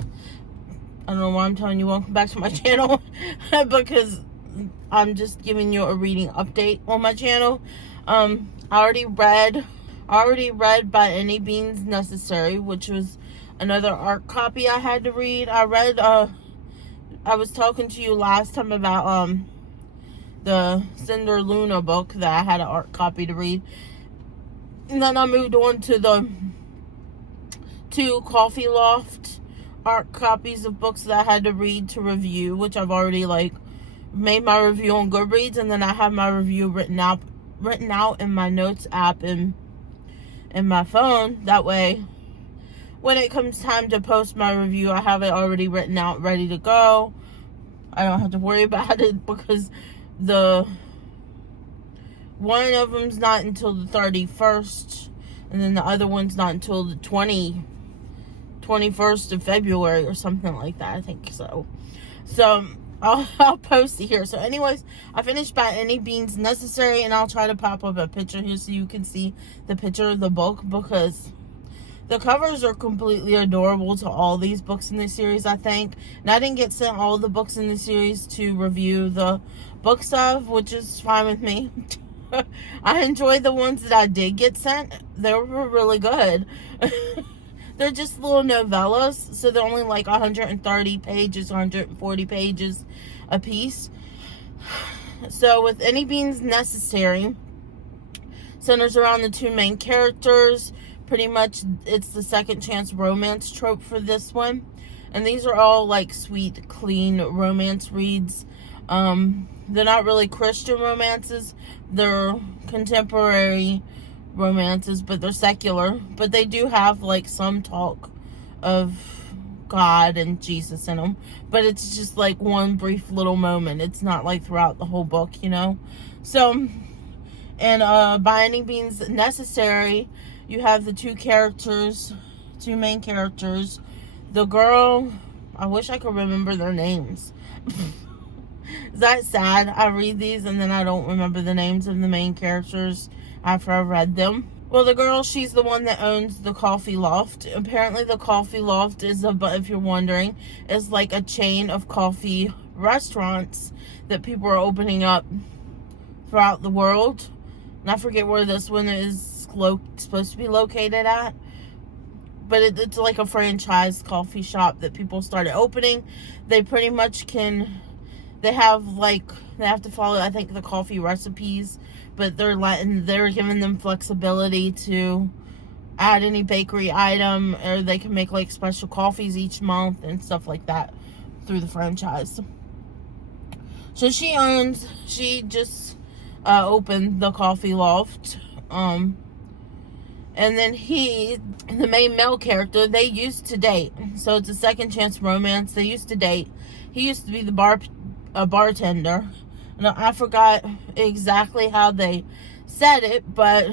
I don't know why I'm telling you welcome back to my channel because I'm just giving you a reading update on my channel. I already read By Any Means Necessary, which was another art copy I had to read. I was talking to you last time about the Cinder Luna book that I had an art copy to read. And then I moved on to the 2 Coffee Loft art copies of books that I had to read to review, which I've already like made my review on Goodreads, and then I have my review written out in my notes app in my phone. That way when it comes time to post my review, I have it already written out, ready to go. I don't have to worry about it, because the one of them's not until the 31st, and then the other one's not until the 21st of February or something like that, I think so. So I'll post it here. So anyways, I finished By Any Means Necessary, and I'll try to pop up a picture here so you can see the picture of the book, because the covers are completely adorable to all these books in the series, I think. And I didn't get sent all the books in the series to review the books of, which is fine with me. I enjoyed the ones that I did get sent. They were really good. They're just little novellas, so they're only like 130 pages, 140 pages a piece. So with Any Means Necessary, centers around the 2 main characters. Pretty much it's the second chance romance trope for this one. And these are all like sweet, clean romance reads. They're not really Christian romances. They're contemporary romances, but they're secular. But they do have like some talk of God and Jesus in them. But it's just like one brief little moment. It's not like throughout the whole book, you know. So, and By Any Means Necessary, you have the 2 main characters. The girl, I wish I could remember their names. Is that sad? I read these and then I don't remember the names of the main characters after I read them. Well, the girl, she's the one that owns the Coffee Loft. Apparently the Coffee Loft is, if you're wondering, is like a chain of coffee restaurants that people are opening up throughout the world. And I forget where this one is supposed to be located at, but it's like a franchise coffee shop that people started opening. They pretty much they have to follow, I think, the coffee recipes, but they're giving them flexibility to add any bakery item, or they can make like special coffees each month and stuff like that through the franchise. So she just opened the coffee loft. And then the main male character, they used to date. So it's a second chance romance. They used to date. He used to be a bartender. And I forgot exactly how they said it, but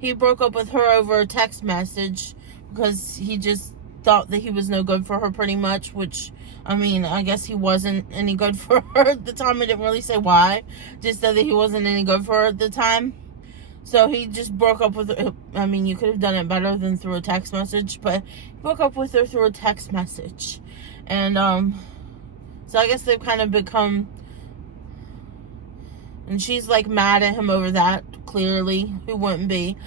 he broke up with her over a text message because he just thought that he was no good for her pretty much, which, I mean, I guess he wasn't any good for her at the time. I didn't really say why. Just said that he wasn't any good for her at the time. So he just broke up with her. I mean, you could have done it better than through a text message, but he broke up with her through a text message. And, so I guess they've kind of become, and she's like mad at him over that, clearly. Who wouldn't be?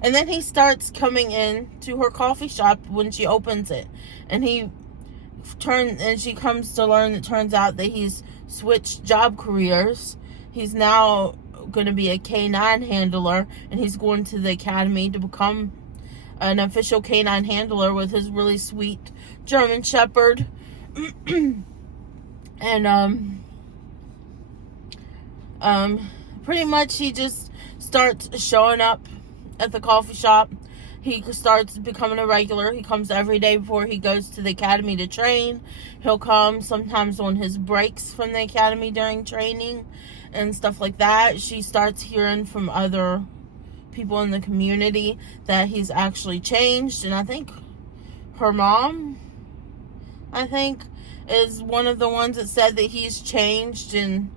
And then he starts coming in to her coffee shop when she opens it. And she comes to learn, it turns out that he's switched job careers. He's now going to be a canine handler, and he's going to the academy to become an official canine handler with his really sweet German Shepherd. And pretty much he just starts showing up at the coffee shop. He starts becoming a regular. He comes every day before he goes to the academy to train. He'll come sometimes on his breaks from the academy during training and stuff like that. She starts hearing from other people in the community that he's actually changed. And I think her mom, is one of the ones that said that he's changed. And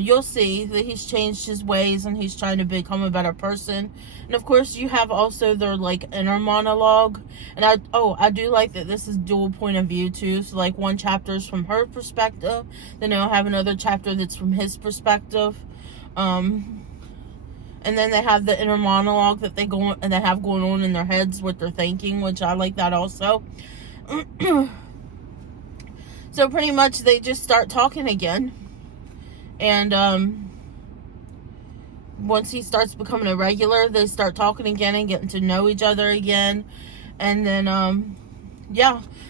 you'll see that he's changed his ways and he's trying to become a better person. And of course you have also their like inner monologue. And I do like that this is dual point of view too. So like one chapter is from her perspective, then they'll have another chapter that's from his perspective. And then they have the inner monologue that they have going on in their heads, what they're thinking, which I like that also. So pretty much they just start talking again. And once he starts becoming a regular, they start talking again and getting to know each other again. And then,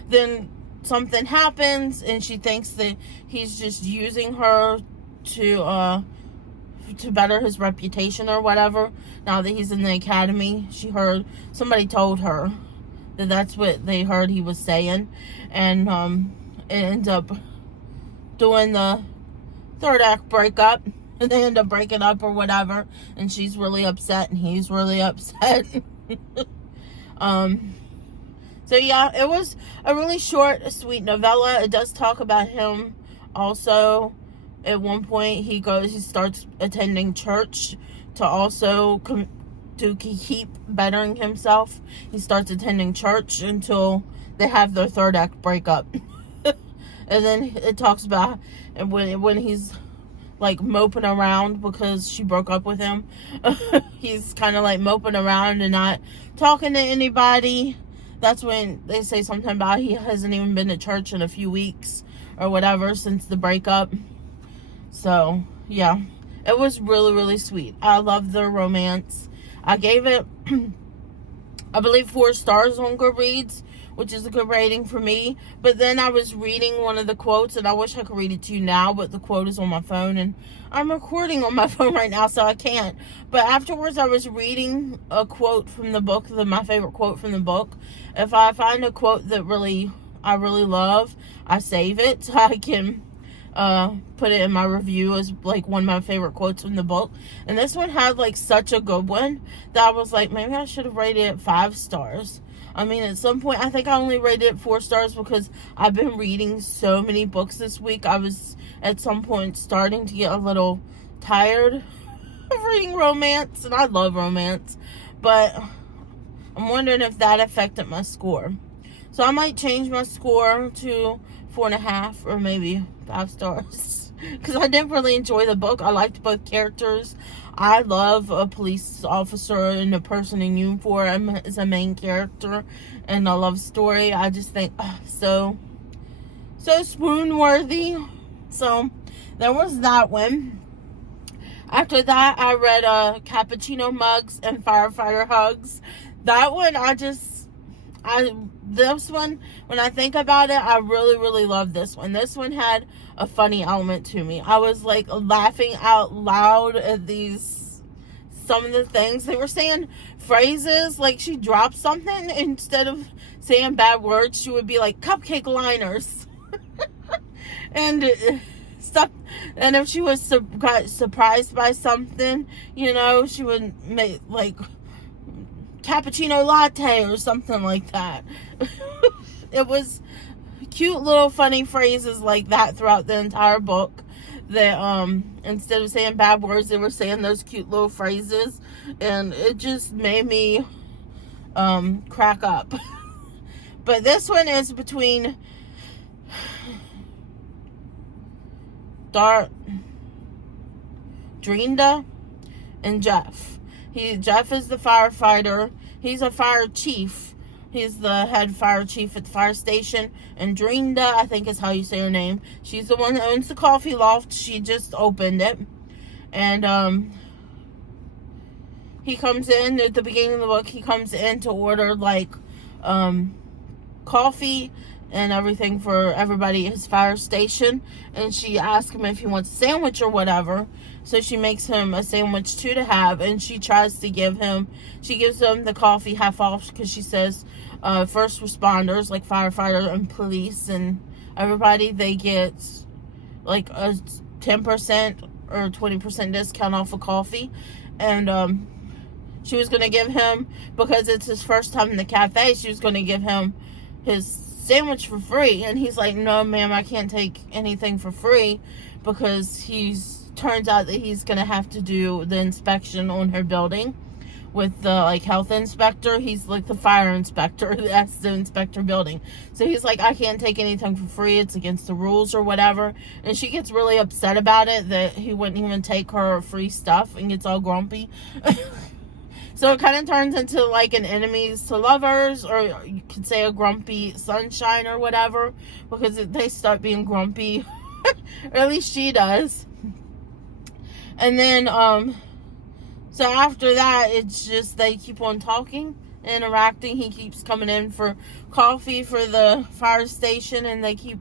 then something happens, and she thinks that he's just using her to better his reputation or whatever. Now that he's in the academy, somebody told her that that's what they heard he was saying. And it ends up doing the third act breakup, and they end up breaking up or whatever, and she's really upset and he's really upset. So yeah, it was a really short, sweet novella. It does talk about him also. At one point he starts attending church to also to keep bettering himself. He starts attending church until they have their third act breakup. And then it talks about when he's like moping around because she broke up with him. He's kind of like moping around and not talking to anybody. That's when they say something about he hasn't even been to church in a few weeks or whatever since the breakup. So yeah, it was really, really sweet. I love the romance. I gave it, I believe, 4 stars on Goodreads, which is a good rating for me. But then I was reading one of the quotes, and I wish I could read it to you now, but the quote is on my phone, and I'm recording on my phone right now, so I can't. But afterwards, I was reading a quote from the book, my favorite quote from the book. If I find a quote that I really love, I save it so I can put it in my review as like one of my favorite quotes from the book. And this one had like such a good one that I was like, maybe I should have rated it 5 stars. I mean, at some point, I think I only rated it 4 stars because I've been reading so many books this week. I was, at some point, starting to get a little tired of reading romance, and I love romance, but I'm wondering if that affected my score. So I might change my score to 4.5 or maybe 5 stars because I did really enjoy the book. I liked both characters. I love a police officer and a person in uniform as a main character in a love story. I just think so swoon worthy. So there was that one. After that, I read Cappuccino Mugs and Firefighter Hugs. That one, this one, when I think about it, I really, really love this one. This one had a funny element to me. I was like laughing out loud at some of the things they were saying. Phrases, like she dropped something, instead of saying bad words, she would be like cupcake liners. And stuff. And if she was got surprised by something, she would make like cappuccino latte or something like that. It was cute little funny phrases like that throughout the entire book, that instead of saying bad words, they were saying those cute little phrases, and it just made me crack up. But this one is between Drinda and Jeff. Jeff is the firefighter. He's a fire chief. He's the head fire chief at the fire station. And Drinda, I think is how you say her name, she's the one that owns the coffee loft. She just opened it. And he comes in at the beginning of the book. He comes in to order like coffee and everything for everybody at his fire station. And she asks him if he wants a sandwich or whatever. So she makes him a sandwich too to have, and she gives him the coffee half off, because she says first responders like firefighter and police and everybody, they get like a 10% or 20% discount off of coffee. And she was going to give him, because it's his first time in the cafe, she was going to give him his sandwich for free. And he's like, no ma'am, I can't take anything for free, because turns out that he's gonna have to do the inspection on her building with the like health inspector. He's like the fire inspector that has to inspect her building. So he's like, I can't take anything for free, it's against the rules or whatever. And she gets really upset about it, that he wouldn't even take her free stuff, and gets all grumpy. So it kind of turns into like an enemies to lovers, or you could say a grumpy sunshine or whatever, because they start being grumpy. Or at least she does. And then, so after that, it's just they keep on talking, interacting. He keeps coming in for coffee for the fire station, and they keep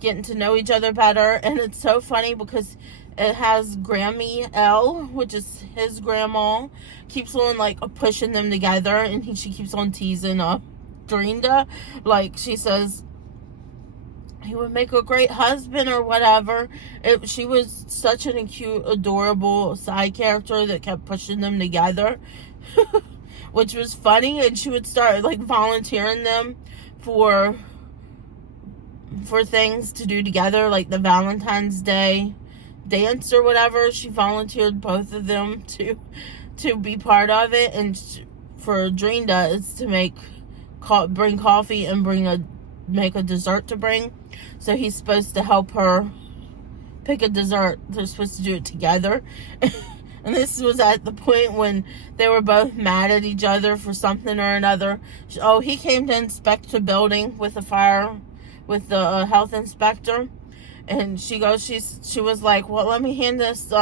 getting to know each other better. And it's so funny because it has Grammy L, which is his grandma, keeps on like pushing them together, and she keeps on teasing Dorinda. Like she says, he would make a great husband or whatever. She was such an cute, adorable side character that kept pushing them together, which was funny. And she would start like volunteering them for things to do together, like the Valentine's Day dance or whatever. She volunteered both of them to be part of it. And for Drinda, it's to bring coffee and make a dessert to bring. So he's supposed to help her pick a dessert. They're supposed to do it together. And this was at the point when they were both mad at each other for something or another. He came to inspect the building with the health inspector. And she was like, well, let me hand this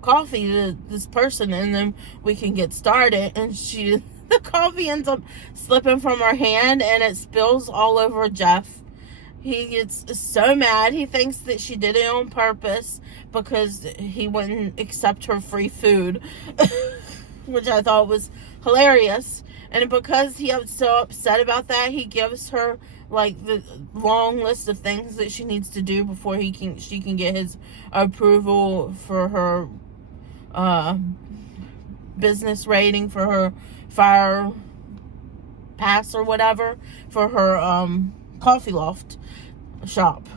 coffee to this person, and then we can get started. And the coffee ends up slipping from her hand, and it spills all over Jeff. He gets so mad. He thinks that she did it on purpose because he wouldn't accept her free food, which I thought was hilarious. And because he was so upset about that, he gives her like the long list of things that she needs to do before she can get his approval for her business rating, for her fire pass or whatever, for her coffee loft shop.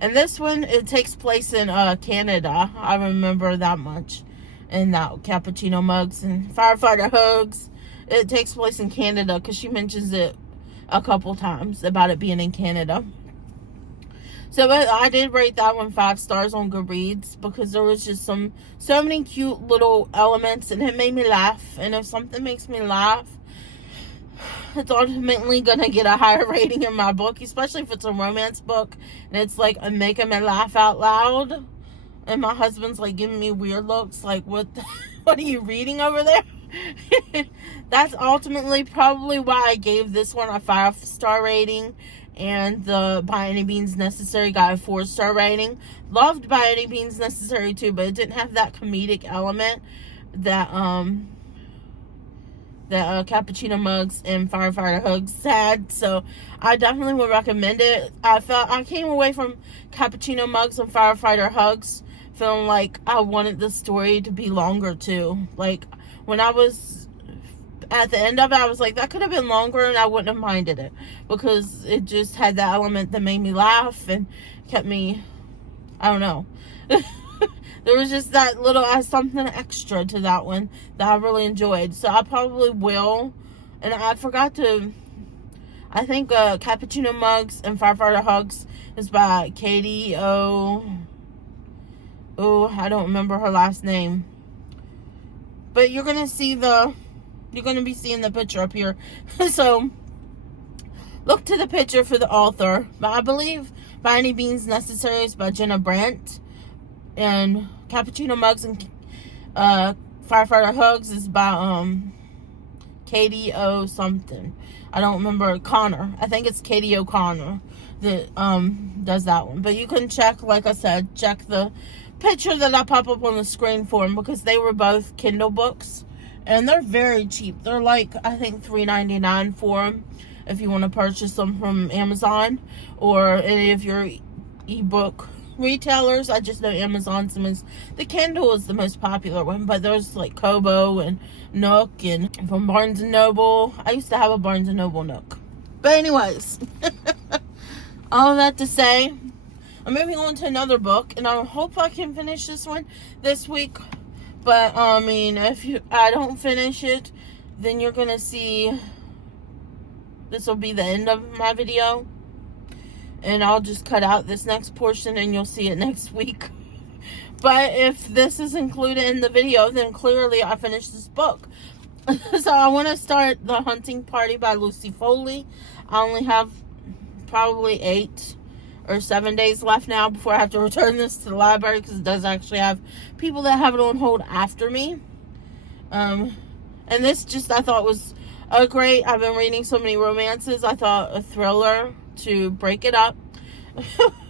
And this one, it takes place in Canada. I remember that much. And that Cappuccino Mugs and Firefighter Hugs, it takes place in Canada, because she mentions it a couple times about it being in Canada. So I did rate that one 5 stars on Goodreads, because there was just so many cute little elements, and it made me laugh. And if something makes me laugh, it's ultimately gonna get a higher rating in my book, especially if it's a romance book and it's like making me laugh out loud. And my husband's like giving me weird looks, like, what are you reading over there? That's ultimately probably why I gave this one a 5-star rating, and the By Any Means Necessary got a 4-star rating. Loved By Any Means Necessary too, but it didn't have that comedic element that Cappuccino Mugs and Firefighter Hugs had. So I definitely would recommend it. I came away from Cappuccino Mugs and Firefighter Hugs feeling like I wanted the story to be longer too. Like, when I was at the end of it, I was like, that could have been longer and I wouldn't have minded it, because it just had that element that made me laugh and kept me, I don't know. There was just that little something extra to that one that I really enjoyed. So I probably will. And I forgot to, I think Cappuccino Mugs and Firefighter Hugs is by Katie I don't remember her last name. But you're going to be seeing the picture up here. So look to the picture for the author. But I believe By Any Means Necessary is by Jenna Brandt. And Cappuccino Mugs and Firefighter Hugs is by Katie O something. I don't remember. Connor. I think it's Katie O'Connor that does that one. But you can check, like I said, check the picture that I pop up on the screen for them, because they were both Kindle books. And they're very cheap. They're like, I think, $3.99 for them if you want to purchase them from Amazon or any of your ebook retailers. I just know Amazon's the Kindle is the most popular one, but there's like Kobo and Nook and from Barnes and Noble. I used to have a Barnes and Noble Nook. But anyways, all that to say, I'm moving on to another book, and I hope I can finish this one this week. But I mean, if I don't finish it, then you're gonna see this will be the end of my video. And I'll just cut out this next portion and you'll see it next week. But if this is included in the video, then clearly I finished this book. So I want to start The Hunting Party by Lucy Foley. I only have probably 8 or 7 days left now before I have to return this to the library, because it does actually have people that have it on hold after me. And this just, I thought was great. I've been reading so many romances. I thought a thriller to break it up.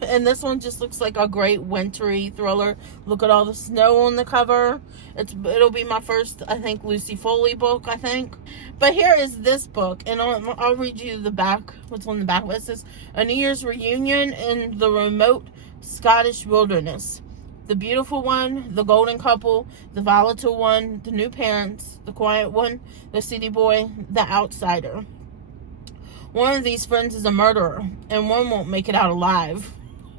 And this one just looks like a great wintry thriller. Look at all the snow on the cover. It'll be my first, I think, Lucy Foley book, I think. But here is this book, and I'll read you the back, what's on the back. It says, a New Year's reunion in the remote Scottish wilderness. The beautiful one, the golden couple, the volatile one, the new parents, the quiet one, the city boy, the outsider. One of these friends is a murderer, and one won't make it out alive.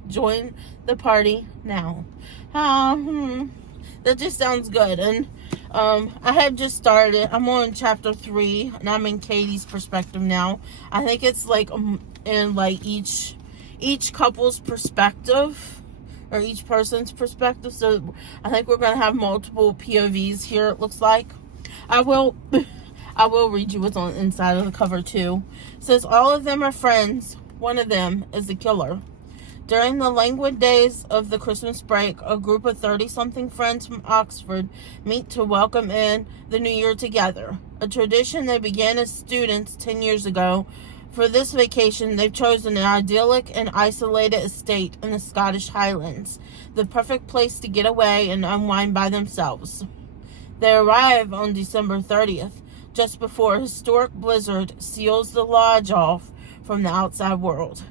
Join the party now. That just sounds good. And I had just started. I'm on chapter 3, and I'm in Katie's perspective now. I think it's like in like each couple's perspective, or each person's perspective. So I think we're gonna have multiple POVs here. It looks like. I will read you what's on the inside of the cover too. It says, all of them are friends. One of them is the killer. During the languid days of the Christmas break, a group of 30-something friends from Oxford meet to welcome in the new year together. A tradition they began as students 10 years ago. For this vacation, they've chosen an idyllic and isolated estate in the Scottish Highlands, the perfect place to get away and unwind by themselves. They arrive on December 30th, just before a historic blizzard seals the lodge off from the outside world.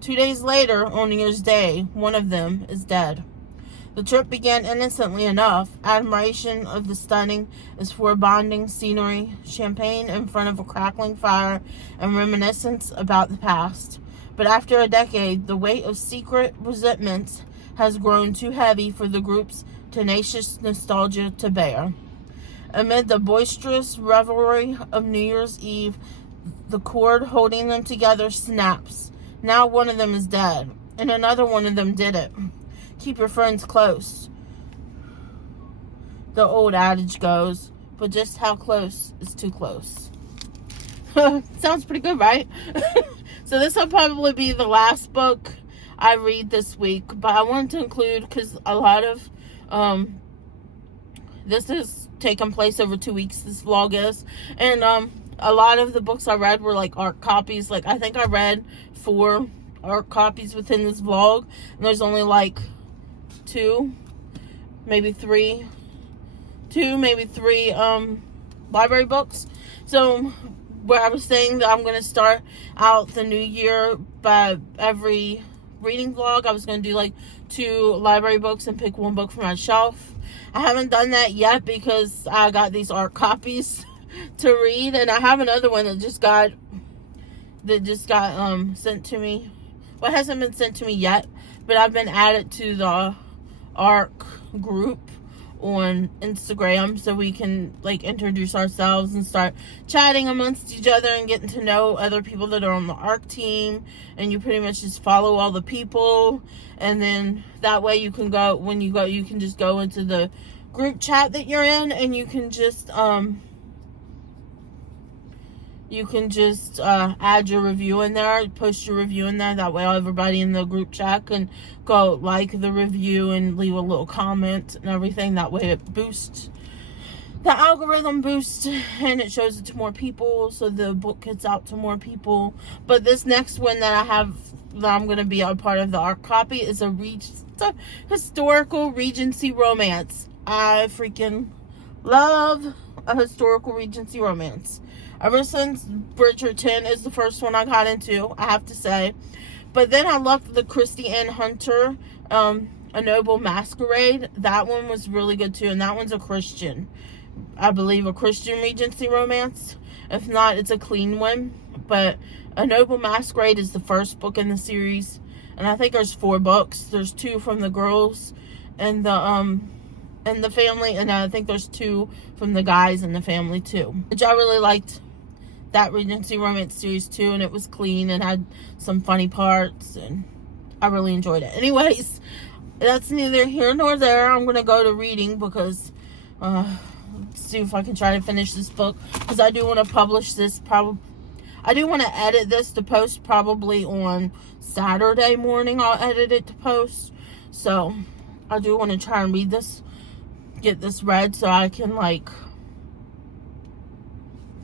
2 days later, on New Year's Day, one of them is dead. The trip began innocently enough. Admiration of the stunning is for bonding scenery, champagne in front of a crackling fire, and reminiscence about the past. But after a decade, the weight of secret resentments has grown too heavy for the group's tenacious nostalgia to bear. Amid the boisterous revelry of New Year's Eve, the cord holding them together snaps. Now one of them is dead, and another one of them did it. Keep your friends close, the old adage goes, but just how close is too close? Sounds pretty good, right? So this will probably be the last book I read this week. But I wanted to include, because a lot of this is taking place over 2 weeks, this vlog is, and a lot of the books I read were like art copies. Like, I think I read 4 art copies within this vlog, and there's only like 2, maybe 3 library books. So where I was saying that I'm going to start out the new year by every reading vlog, I was going to do like 2 library books and pick 1 book from my shelf. I haven't done that yet because I got these art copies to read, and I have another one that just got sent to me. Well, it hasn't been sent to me yet, but I've been added to the ARC group on Instagram, so we can like introduce ourselves and start chatting amongst each other and getting to know other people that are on the ARC team. And you pretty much just follow all the people, and then that way you can go, when you go, you can just go into the group chat that you're in, and you can just add your review in there, post your review in there. That way everybody in the group chat can go like the review and leave a little comment and everything. That way it boosts, the algorithm boosts, and it shows it to more people, so the book gets out to more people. But this next one that I have, that I'm going to be a part of the art copy, is a historical Regency romance. I freaking love a historical Regency romance. Ever since Bridgerton is the first one I got into, I have to say. But then I loved the Christie Ann Hunter, A Noble Masquerade. That one was really good too, and that one's a Christian, I believe, a Christian Regency romance. If not, it's a clean one. But A Noble Masquerade is the first book in the series, and I think there's 4 books. There's 2 from the girls and the family, and I think there's 2 from the guys in the family too, which I really liked. That Regency romance series too, and it was clean and had some funny parts, and I really enjoyed it. Anyways, that's neither here nor there. I'm gonna go to reading because let's see if I can try to finish this book, because I do want to publish this. I do want to edit this to post probably on Saturday morning. I'll edit it to post, so I do want to try and read this, get this read, so I can like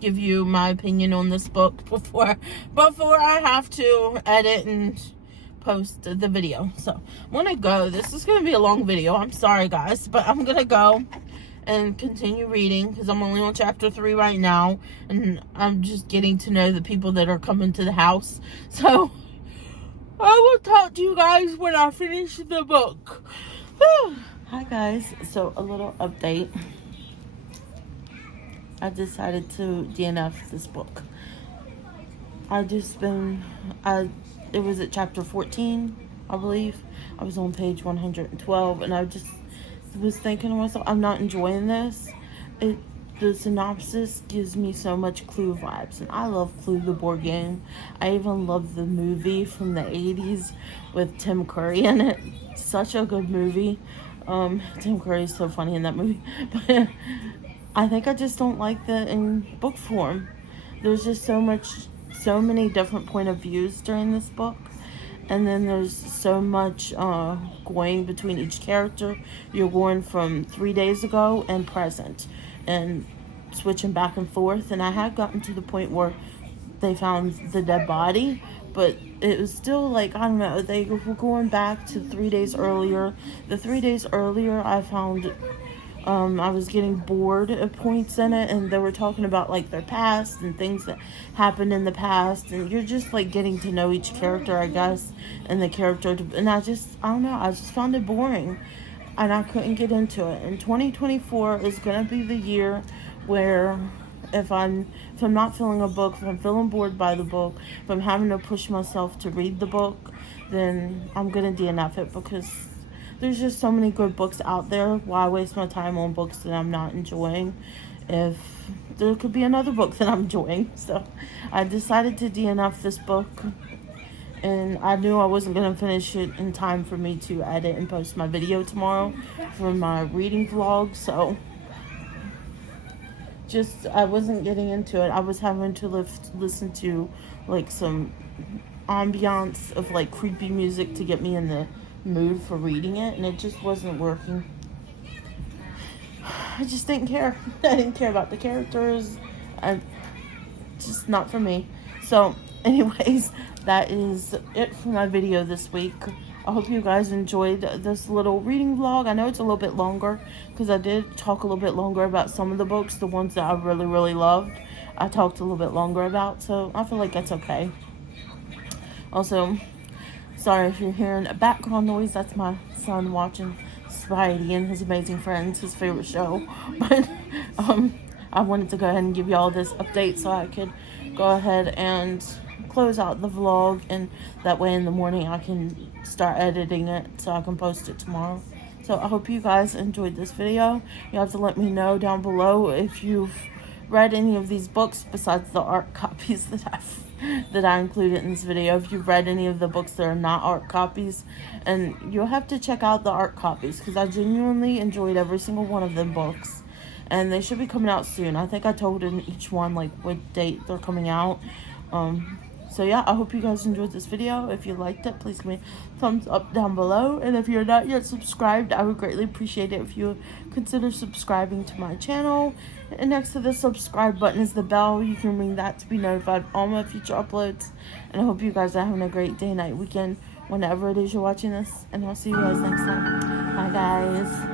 give you my opinion on this book before I have to edit and post the video. So I'm gonna go. This is gonna be a long video, I'm sorry guys, but I'm gonna go and continue reading because I'm only on chapter 3 right now, and I'm just getting to know the people that are coming to the house. So I will talk to you guys when I finish the book. Hi guys, so a little update. I decided to DNF this book. It was at chapter 14, I believe. I was on page 112, and I just was thinking to myself, I'm not enjoying this. The synopsis gives me so much Clue vibes, and I love Clue, the board game. I even love the movie from the 80s with Tim Curry in it. Such a good movie. Tim Curry is so funny in that movie. But I think I just don't like that in book form. There's just so many different point of views during this book, and then there's so much going between each character. You're going from 3 days ago and present, and switching back and forth. And I had gotten to the point where they found the dead body, but it was still like, I don't know, they were going back to 3 days earlier. The 3 days earlier, I found I was getting bored at points in it, and they were talking about like their past and things that happened in the past, and you're just like getting to know each character, I guess, and the character, and I don't know, I just found it boring, and I couldn't get into it. And 2024 is gonna be the year where if I'm not feeling a book, if I'm feeling bored by the book, if I'm having to push myself to read the book, then I'm gonna DNF it, because there's just so many good books out there. Why waste my time on books that I'm not enjoying if there could be another book that I'm enjoying? So I decided to DNF this book, and I knew I wasn't going to finish it in time for me to edit and post my video tomorrow for my reading vlog. So just, I wasn't getting into it. I was having to listen to like some ambiance of like creepy music to get me in the mood for reading it, and it just wasn't working. I just didn't care. I didn't care about the characters. I just not for me. So, anyways, that is it for my video this week. I hope you guys enjoyed this little reading vlog. I know it's a little bit longer because I did talk a little bit longer about some of the books, the ones that I really, really loved. I talked a little bit longer about, so I feel like that's okay. Also, sorry if you're hearing a background noise. That's my son watching Spidey and His Amazing Friends, his favorite show. But I wanted to go ahead and give y'all this update so I could go ahead and close out the vlog, and that way in the morning I can start editing it so I can post it tomorrow. So I hope you guys enjoyed this video. You have to let me know down below if you've read any of these books besides the art copies that I included in this video. If you've read any of the books that are not art copies, and you'll have to check out the art copies because I genuinely enjoyed every single one of them books, and they should be coming out soon. I think I told in each one like what date they're coming out. So yeah, I hope you guys enjoyed this video. If you liked it, please give me a thumbs up down below. And if you're not yet subscribed, I would greatly appreciate it if you consider subscribing to my channel. And next to the subscribe button is the bell. You can ring that to be notified of all my future uploads. And I hope you guys are having a great day, night, weekend, whenever it is you're watching this. And I'll see you guys next time. Bye, guys.